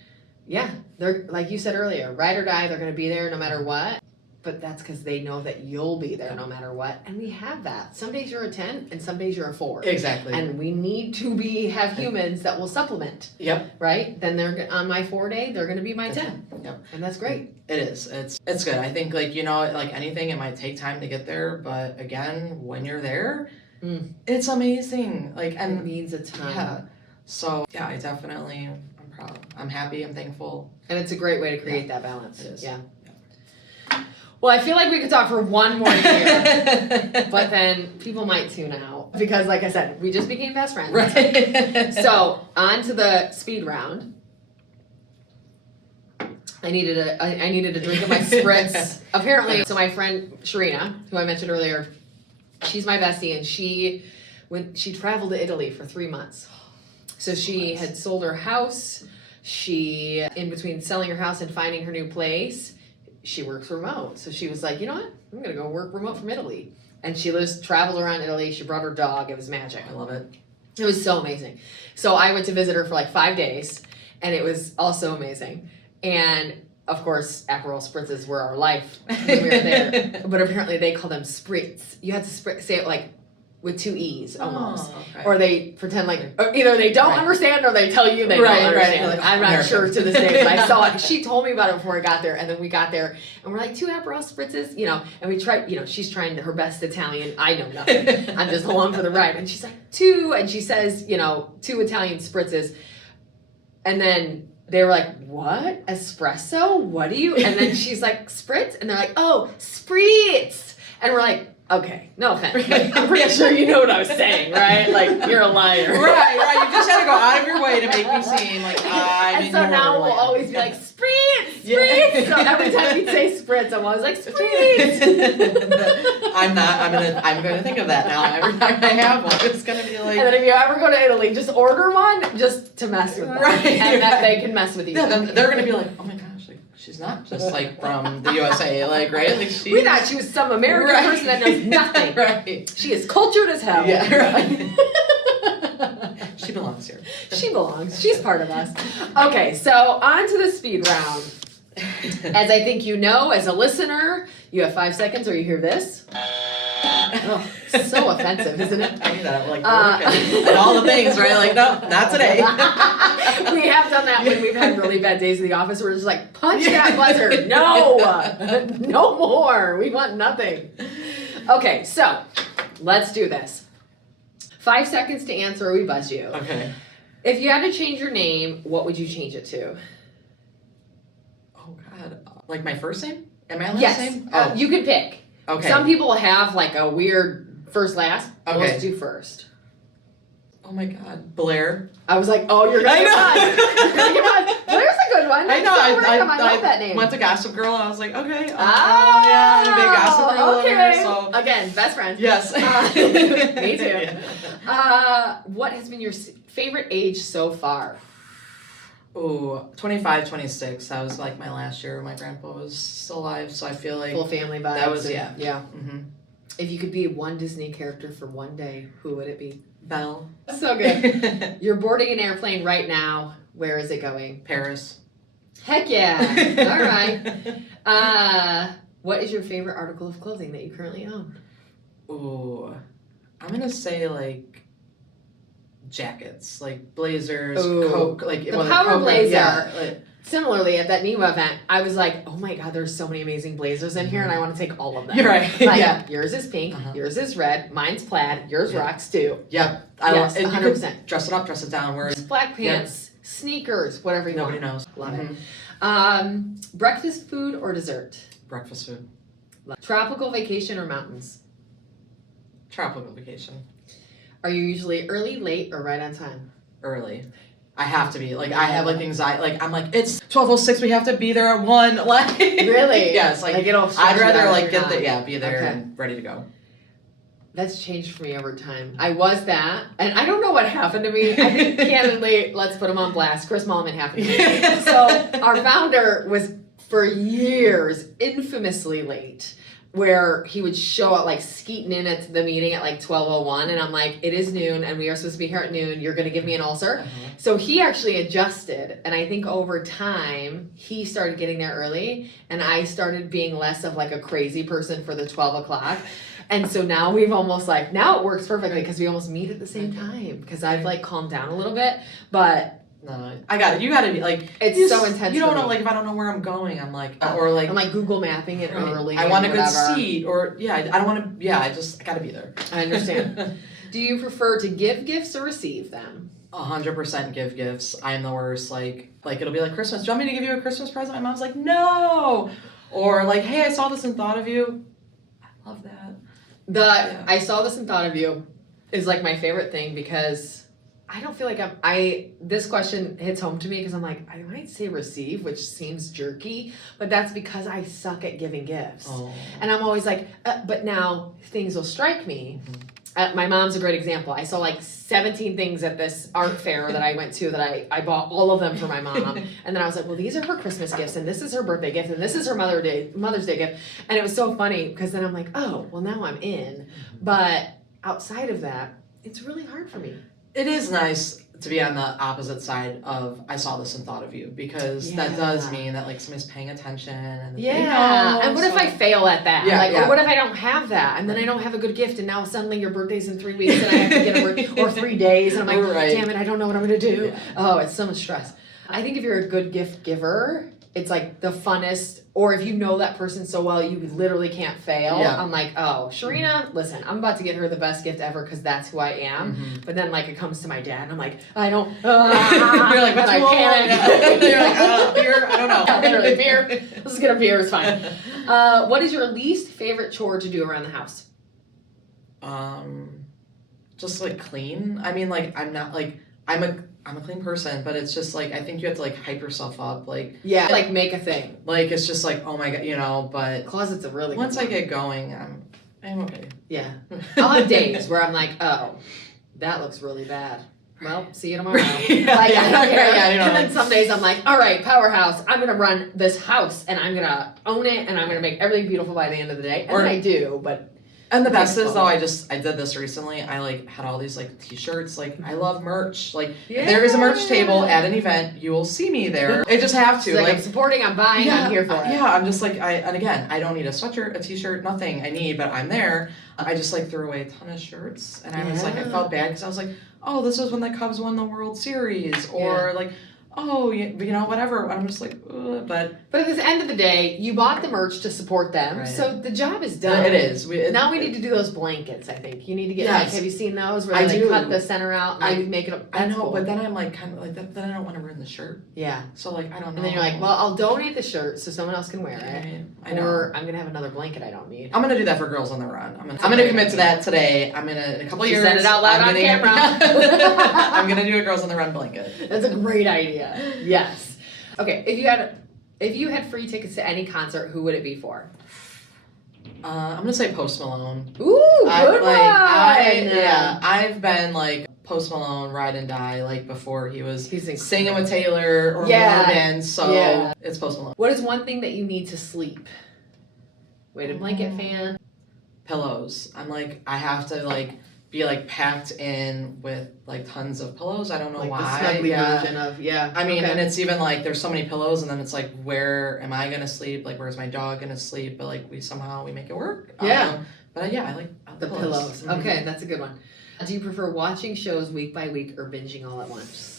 yeah, they're, like you said earlier, ride or die, they're going to be there no matter what. But that's because they know that you'll be there no matter what. And we have that. Some days you're a 10 and some days you're a 4. Exactly. And we need to have humans that will supplement. Yep. Right? Then they're on my 4 day, they're going to be my 10. Yep. And that's great. It is. It's good. I think, like, you know, like anything, it might take time to get there. But again, when you're there, it's amazing. Like, and it means a ton. Yeah. So, yeah, I'm proud. I'm happy. I'm thankful. And it's a great way to create that balance. It is. Yeah. Well, I feel like we could talk for one more year, but then people might tune out because, like I said, we just became best friends. Right. So, on to the speed round. I needed a drink of my spritz. Apparently, so my friend Sharina, who I mentioned earlier, she's my bestie, and she traveled to Italy for 3 months. So she had sold her house. She, in between selling her house and finding her new place, she works remote. So she was like, you know what? I'm going to go work remote from Italy. And she traveled around Italy. She brought her dog. It was magic. I love it. It was so amazing. So I went to visit her for like 5 days, and it was also amazing. And of course, Aperol spritzes were our life when we were there. But apparently they call them spritz. You have to say it like with 2 E's almost. Oh, okay. Or they pretend like, either they don't understand or they tell you they don't understand. Like, I'm not sure to this day, but I saw it. She told me about it before I got there, and then we got there, and we're like, 2 Aperol spritzes, you know, and we tried, you know, she's trying her best Italian. I know nothing. I'm just along for the ride. And she's like, 2, and she says, you know, 2 Italian spritzes. And then they were like, what? Espresso? What do you? And then she's like, spritz? And they're like, oh, spritz. And we're like, Okay, no offense. But I'm pretty sure you know what I was saying, right? Like, you're a liar. Right. You just had to go out of your way to make me seem like I'm And so now we'll always be like, spritz! Yeah. So every time you say spritz, I'm always like, spritz! I'm gonna think of that now. Every time I have one, it's gonna be like. And then if you ever go to Italy, just order one just to mess with them. Right. And that they can mess with you. Yeah, then they're gonna be like, oh my gosh, like, she's not just like from the USA, like, right? Like We thought she was some American person that knows nothing. Right. She is cultured as hell. Yeah, right. She belongs here. She belongs. She's part of us. Okay, so on to the speed round. As I think you know, as a listener, you have 5 seconds or you hear this. Oh, so offensive, isn't it? I knew that, like, and all the things, right? Like, no, not today. We have done that when we've had really bad days in the office. We're just like, punch that buzzer. No, no more. We want nothing. Okay, so let's do this. 5 seconds to answer or we buzz you. Okay. If you had to change your name, what would you change it to? Oh, God. Like my first name? Am I last Yes. name? Oh. You can pick. Okay. Some people have like a weird first last. Okay. Let's do first. Oh my God. Blair. I was like, oh, you're going to get I buzzed. You're going to get buzzed. Blair's a good one. I know. So random. I love that name. Went to Gossip Girl. I was like, okay. Yeah, I'm a big Gossip Girl okay. lover, so. Again, best friends. Yes. Me too. Yeah. What has been your favorite age so far? Ooh, 25, 26. That was like my last year. My grandpa was still alive, so I feel like Full family vibes. that was, Yeah. Mm-hmm. If you could be one Disney character for one day, who would it be? Belle. So good. You're boarding an airplane right now. Where is it going? Paris. Heck yeah. All right. What is your favorite article of clothing that you currently own? Ooh, I'm gonna say like jackets, like blazers, Ooh. Coke, like The power blazer. Yeah, like, Similarly, at that NEMA event, I was like, oh my God, there's so many amazing blazers in here and I want to take all of them. You're right. Like, Yeah. yours is pink, Uh-huh. yours is red, mine's plaid, yours Yeah. rocks too. Yep. Yes, and you 100%. could dress it up, dress it down. Where Black pants, sneakers, whatever you nobody want. knows. Love Mhm. it. Breakfast food or dessert? Breakfast food. Tropical vacation or mountains? Tropical vacation. Are you usually early, late, or right on time? Early. I have to be. Like, I have, like, anxiety. Like, I'm like, it's 12:06, we have to be there at 1. Like, Really? yes. Like it'll I'd stress you rather, out like, if get you're the, not. yeah, be there Okay. and ready to go. That's changed for me over time. I was that, and I don't know what happened to me. I think, candidly, let's put him on blast. Chris Mullman happened to me. So, our founder was, for years, infamously late, where he would show up, like, skeeting in at the meeting at, like, 12:01, and I'm like, it is noon, and we are supposed to be here at noon. You're going to give me an ulcer? So, he actually adjusted, and I think over time, he started getting there early, and I started being less of, like, a crazy person for the 12 o'clock. And so now we've almost like, now it works perfectly because we almost meet at the same time because I've like calmed down a little bit, but No, I got it. You got to be like, it's you so s- intense. You don't for know, me. like, if I don't know where I'm going, I'm like, or like, I'm like Google mapping it right, early. I want a and good whatever. seat, or yeah, I don't want to. Yeah, I got to be there. I understand. Do you prefer to give gifts or receive them? 100% give gifts. I am the worst. Like it'll be like Christmas. Do you want me to give you a Christmas present? My mom's like, no. Or like, hey, I saw this and thought of you. I love that. I saw this and thought of you is like my favorite thing because I don't feel like this question hits home to me because I'm like, I might say receive, which seems jerky, but that's because I suck at giving gifts. Oh. And I'm always like, but now things will strike me. My mom's a great example. I saw like 17 things at this art fair that I went to that I bought all of them for my mom. And then I was like, well, these are her Christmas gifts and this is her birthday gift and this is her Mother's Day gift. And it was so funny because then I'm like, oh, well now I'm in. But outside of that, it's really hard for me. It is nice to be on the opposite side of I saw this and thought of you because that does Yeah. mean that like somebody's paying attention and Yeah. they know, And what if so- I fail at that? Yeah, Like, yeah. or what if I don't have that and then I don't have a good gift and now suddenly your birthday's in 3 weeks and I have to get a birthday or 3 days and I'm like, Right. damn it, I don't know what I'm gonna do. Yeah. Oh, it's so much stress. I think if you're a good gift giver, it's like the funnest, or if you know that person so well, you literally can't fail. Yeah. I'm like, oh, Sharina, listen, I'm about to get her the best gift ever because that's who I am. Mhm. But then like it comes to my dad and I'm like, I don't, You're like, what's and I wrong? panic. You're like, beer? I don't know. Yeah, literally, beer. Let's get a beer, it's fine. What is your least favorite chore to do around the house? Just like clean. I mean, like I'm not like I'm a clean person, but it's just like I think you have to like hype yourself up, like Yeah, like make a thing. Like it's just like, oh my god, you know. But Closet's a really once good I get going, I'm okay. Yeah, I'll have days where I'm like, oh, that looks really bad. Well, see you tomorrow. Like, I don't care. You know, and then some days I'm like, all right, powerhouse. I'm gonna run this house and I'm gonna own it and I'm gonna make everything beautiful by the end of the day. And I do, but. And the best is though, I did this recently. I like had all these like t-shirts. Like I love merch. Like if there is a merch table at an event, you will see me there. I just have to. Like I'm supporting, I'm buying, I'm here for it. Yeah, I'm just like and again, I don't need a sweatshirt, a t-shirt, nothing I need, but I'm there. I just like threw away a ton of shirts, and I was like, I felt bad because I was like, oh, this was when the Cubs won the World Series, or like, oh, you know, whatever. I'm just like, ugh, but at the end of the day, you bought the merch to support them, so the job is done. It is. Now we need to do those blankets. I think you need to get. Like, have you seen those where they cut the center out and make it? I know, cool. But then I'm like kind of like that. Then I don't want to ruin the shirt. Yeah. So like I don't know. And then you're like, well, I'll donate the shirt so someone else can wear it. Right. I know. Or I'm gonna have another blanket I don't need. I'm gonna do that for Girls on the Run. I'm gonna commit to that today. I'm gonna in a couple years. Said it out loud on camera. I'm gonna do a Girls on the Run blanket. That's a great idea. Yes. Okay, if you had free tickets to any concert, who would it be for? I'm gonna say Post Malone. Ooh, good one. I've been like Post Malone, Ride and Die, like before he was singing with Taylor or Morgan, so it's Post Malone. What is one thing that you need to sleep? Weighted blanket fan? Pillows. I'm like, I have to like be like packed in with like tons of pillows. I don't know like why. The snuggly version of I mean, and it's even like there's so many pillows, and then it's like, where am I gonna sleep? Like, where's my dog gonna sleep? But like we make it work. But I like the pillows. Mm-hmm. Okay, that's a good one. Do you prefer watching shows week by week or binging all at once?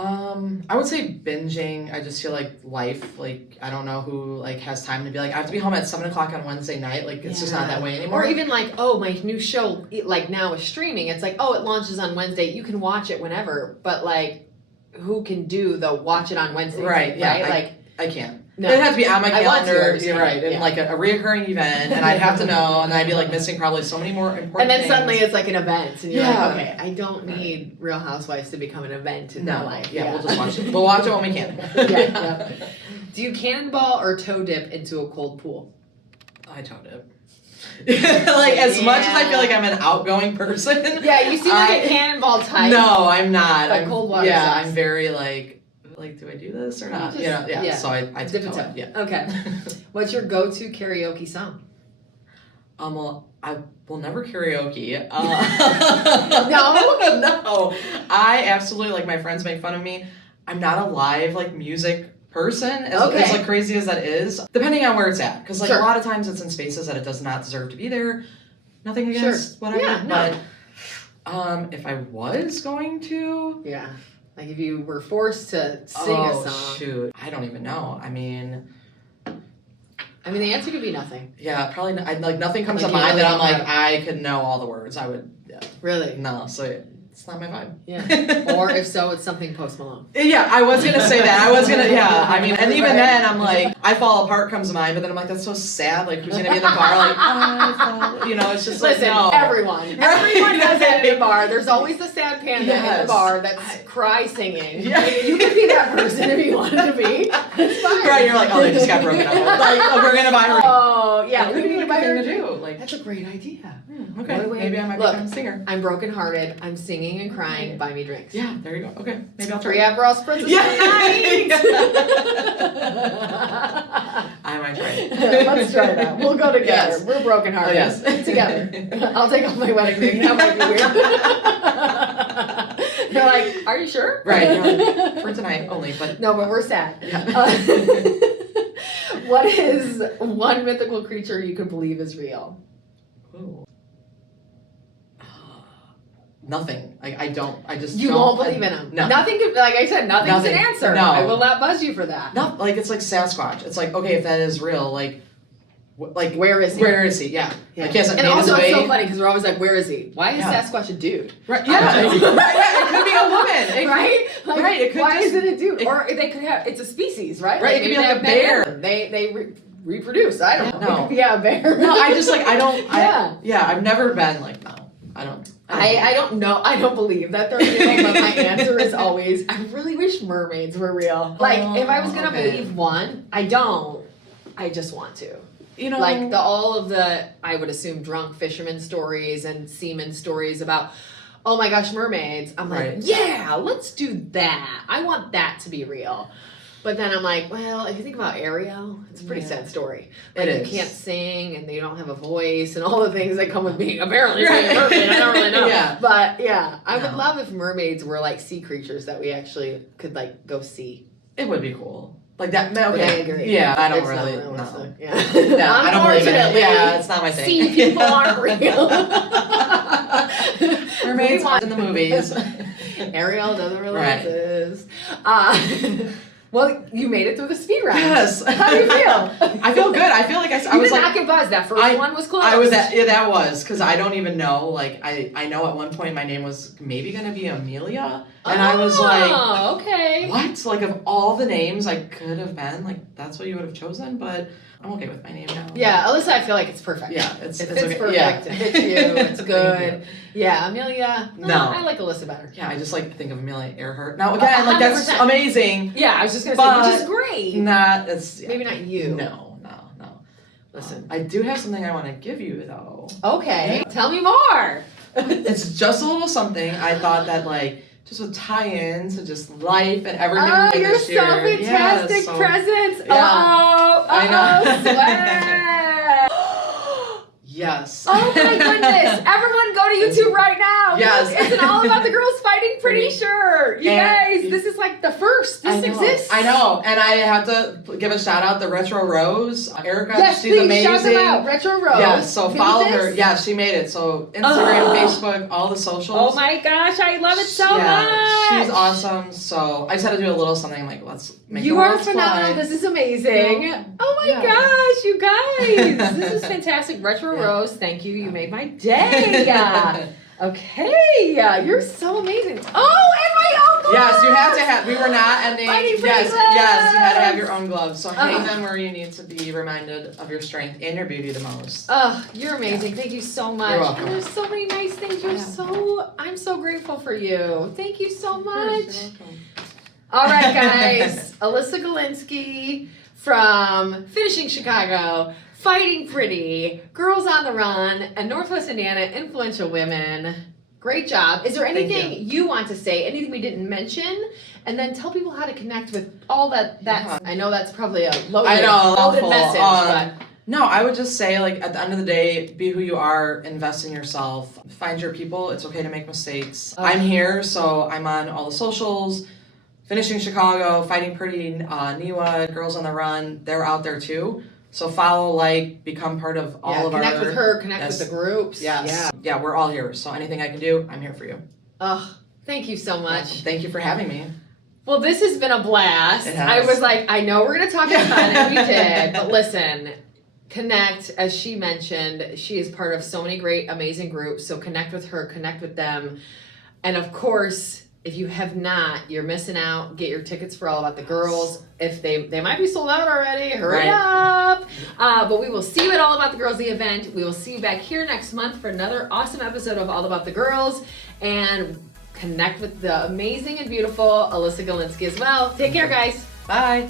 I would say binging. I just feel like life, like I don't know who like has time to be like, I have to be home at 7:00 on Wednesday night. Like it's just not that way anymore. Or even like, oh, my new show like now is streaming. It's like, oh, it launches on Wednesday. You can watch it whenever, but like, who can do the watch it on Wednesday? Right. Thing, yeah. right? I can't. No. It has to be on my calendar. You're right. And like a reoccurring event, and I'd have to know, and I'd be like missing probably so many more important And then things. suddenly it's like an event, and you're like, okay, I don't need Real Housewives to become an event in my life. Yeah, we'll just watch it. We'll watch it when we can. Do you cannonball or toe dip into a cold pool? I toe dip. Like as much as I feel like I'm an outgoing person. Yeah, you seem like a cannonball type. No, I'm not. But cold water. Yeah, I'm very like, do I do this or not? So I dip and toe. Yeah. Okay. What's your go-to karaoke song? Well, I will never karaoke. No? No. I absolutely, like, my friends make fun of me. I'm not a live, like, music person, as like crazy as that is, depending on where it's at. Because, like, a lot of times it's in spaces that it does not deserve to be there. Nothing against whatever. Yeah, no. But if I was going to... Yeah. Like if you were forced to sing a song. Oh, shoot. I don't even know. I mean, the answer could be nothing. Yeah, probably not. Like nothing comes to mind that I'm like, I could know all the words. I would. Yeah. Really? No, so it's not my vibe. Yeah. Or if so, it's something Post Malone. Yeah, I was gonna say that. I mean, and even then, I'm like, I Fall Apart comes to mind, but then I'm like, that's so sad. Like, who's gonna be in the bar? Like, it's just like, no. Everyone does that in a bar. There's always the sad panda in the bar that's cry singing. Yeah. You could be that person if you wanted to be. It's fine. Right, you're like, oh, they just got broken up. Like, oh, we're gonna buy her. Oh, yeah. We need to buy her to do. Like, that's a great idea. Okay, maybe I might become a singer. I'm brokenhearted. I'm singing and crying. Buy me drinks. Yeah, there you go. Okay, maybe I'll try. 3 Aperol spritzes tonight. I might try it. Let's try that. We'll go together. Yes. We're brokenhearted. Yes. Together. I'll take off my wedding ring. That might be weird. They're like, are you sure? Right. Like, for tonight only, but no, but we're sad. Yeah. What is one mythical creature you could believe is real? Ooh. Nothing. I just You don't, won't believe in them. No. Nothing could, like I said, nothing's an answer. No. I will not buzz you for that. Not like it's like Sasquatch. It's like, okay, if that is real, like where is he? Where is he? Yeah. Like, he hasn't and made also, his way. it's so funny because we're always like, where is he? Why is Yeah. Sasquatch a dude? Right. Yeah. Right. It could be a woman. Right? Like, right. It could why just, is it a dude? Or they could have, it's a species, right? Right. Like, it could be maybe like a bear. They reproduce. I don't know. No. It could be a bear. No, I just like I don't. Yeah. I've never been like no. I don't. I don't know. I don't believe that they're real, but my answer is always, I really wish mermaids were real. Like, if I was gonna believe one, I don't. I just want to. You know, Like all of the, I would assume, drunk fisherman stories and seaman stories about, oh my gosh, mermaids. I'm like, Right. yeah, let's do that. I want that to be real. But then I'm like, well, if you think about Ariel, it's a pretty sad story. Like, It is. you can't sing and you don't have a voice and all the things that come with being apparently being a mermaid. I don't really know. Yeah. But yeah, I would No. love if mermaids were like sea creatures that we actually could like go see. it would be cool. Like that. Okay. But I agree. Yeah, I don't It's really. not No. realistic. Yeah. No, I don't believe in it. Unfortunately, Yeah, it's not my thing. sea people aren't real. Mermaids We want- in the movies. Ariel doesn't really Right. exist. Well, you made it through the speed round. Yes. How do you feel? I feel good. I feel like I You was did like. not get buzzed. That first one was close. I was at, yeah, that was, because I don't even know, like, I know at one point my name was maybe going to be Amelia, and I was like, oh, okay. what? Like, of all the names I could have been, like, that's what you would have chosen, but I'm okay with my name now. Yeah, Alyssa, I feel like it's perfect. Yeah, It it's fits okay. perfect. Yeah. It fits you. It's good. Yeah, Amelia. No. I like Alyssa better. Yeah, I just like think of Amelia Earhart. Now, again, like, that's 100%. amazing. Yeah, I was just gonna But say, which is great. Not, it's, Maybe not you. No. Listen. I do have something I want to give you, though. Okay, tell me more. It's just a little something. I thought that, like, just would tie in to just life and everything Oh, we did you're this so year. fantastic Yeah, so- presents. Yeah. Uh-oh. I know. Sweat. Yes. Oh my goodness. Everyone go to YouTube right now. Yes. Look, it's an All About the Girls Fighting Pretty shirt. You And- guys, this is like the first. This exists. I know. And I have to give a shout out to Retro Rose. Erica, Yes, she's please amazing. shout them out. Retro Rose. Yeah, so Who follow did her. this? Yeah, she made it. So Instagram, Oh. Facebook, all the socials. Oh my gosh, I love it so yeah, much. she's awesome. So I just had to do a little something like, let's make You the are world phenomenal. fly. This is amazing. Yeah. Oh my Yeah. gosh, you guys. This is fantastic. Retro Yeah. Rose, thank you. You made my day. Okay. You're so amazing. Oh, and my own gloves. Yes, you had to have. We were not ending. Fighting for Yes, gloves. yes, you had to have your own gloves. So hang Uh-huh. them where you need to be reminded of your strength and your beauty the most. Oh, you're amazing. Thank you so much. You're welcome. And there's so many nice things. I'm so grateful for you. Thank you so much. All right, guys. Alyssa Gawlinski from Finishing Chicago, Fighting Pretty, Girls on the Run, and Northwest Indiana Influential Women. Great job. Is there Thank anything you want to say, anything we didn't mention? And then tell people how to connect with all that. Yeah. I know that's probably a loaded, I know, loaded awful. message, but No, I would just say, like, at the end of the day, be who you are, invest in yourself, find your people. It's okay to make mistakes. Oh. I'm here, so I'm on all the socials. Finishing Chicago, Fighting Pretty, NIWA, Girls on the Run, they're out there too. So follow, like, become part of all of connect our... with her, connect Yes. with the groups. Yes. Yeah, we're all here. So anything I can do, I'm here for you. Oh, thank you so much. Thank you for having me. Well, this has been a blast. It has. I was like, I know we're going to talk about fun, and we did. But listen, connect, as she mentioned, she is part of so many great, amazing groups. So connect with her, connect with them. And of course, if you have not, you're missing out. Get your tickets for All About the Girls. If they might be sold out already, hurry Right. up. But we will see you at All About the Girls, the event. We will see you back here next month for another awesome episode of All About the Girls. And connect with the amazing and beautiful Alyssa Gawlinski as well. Take care, guys. Bye.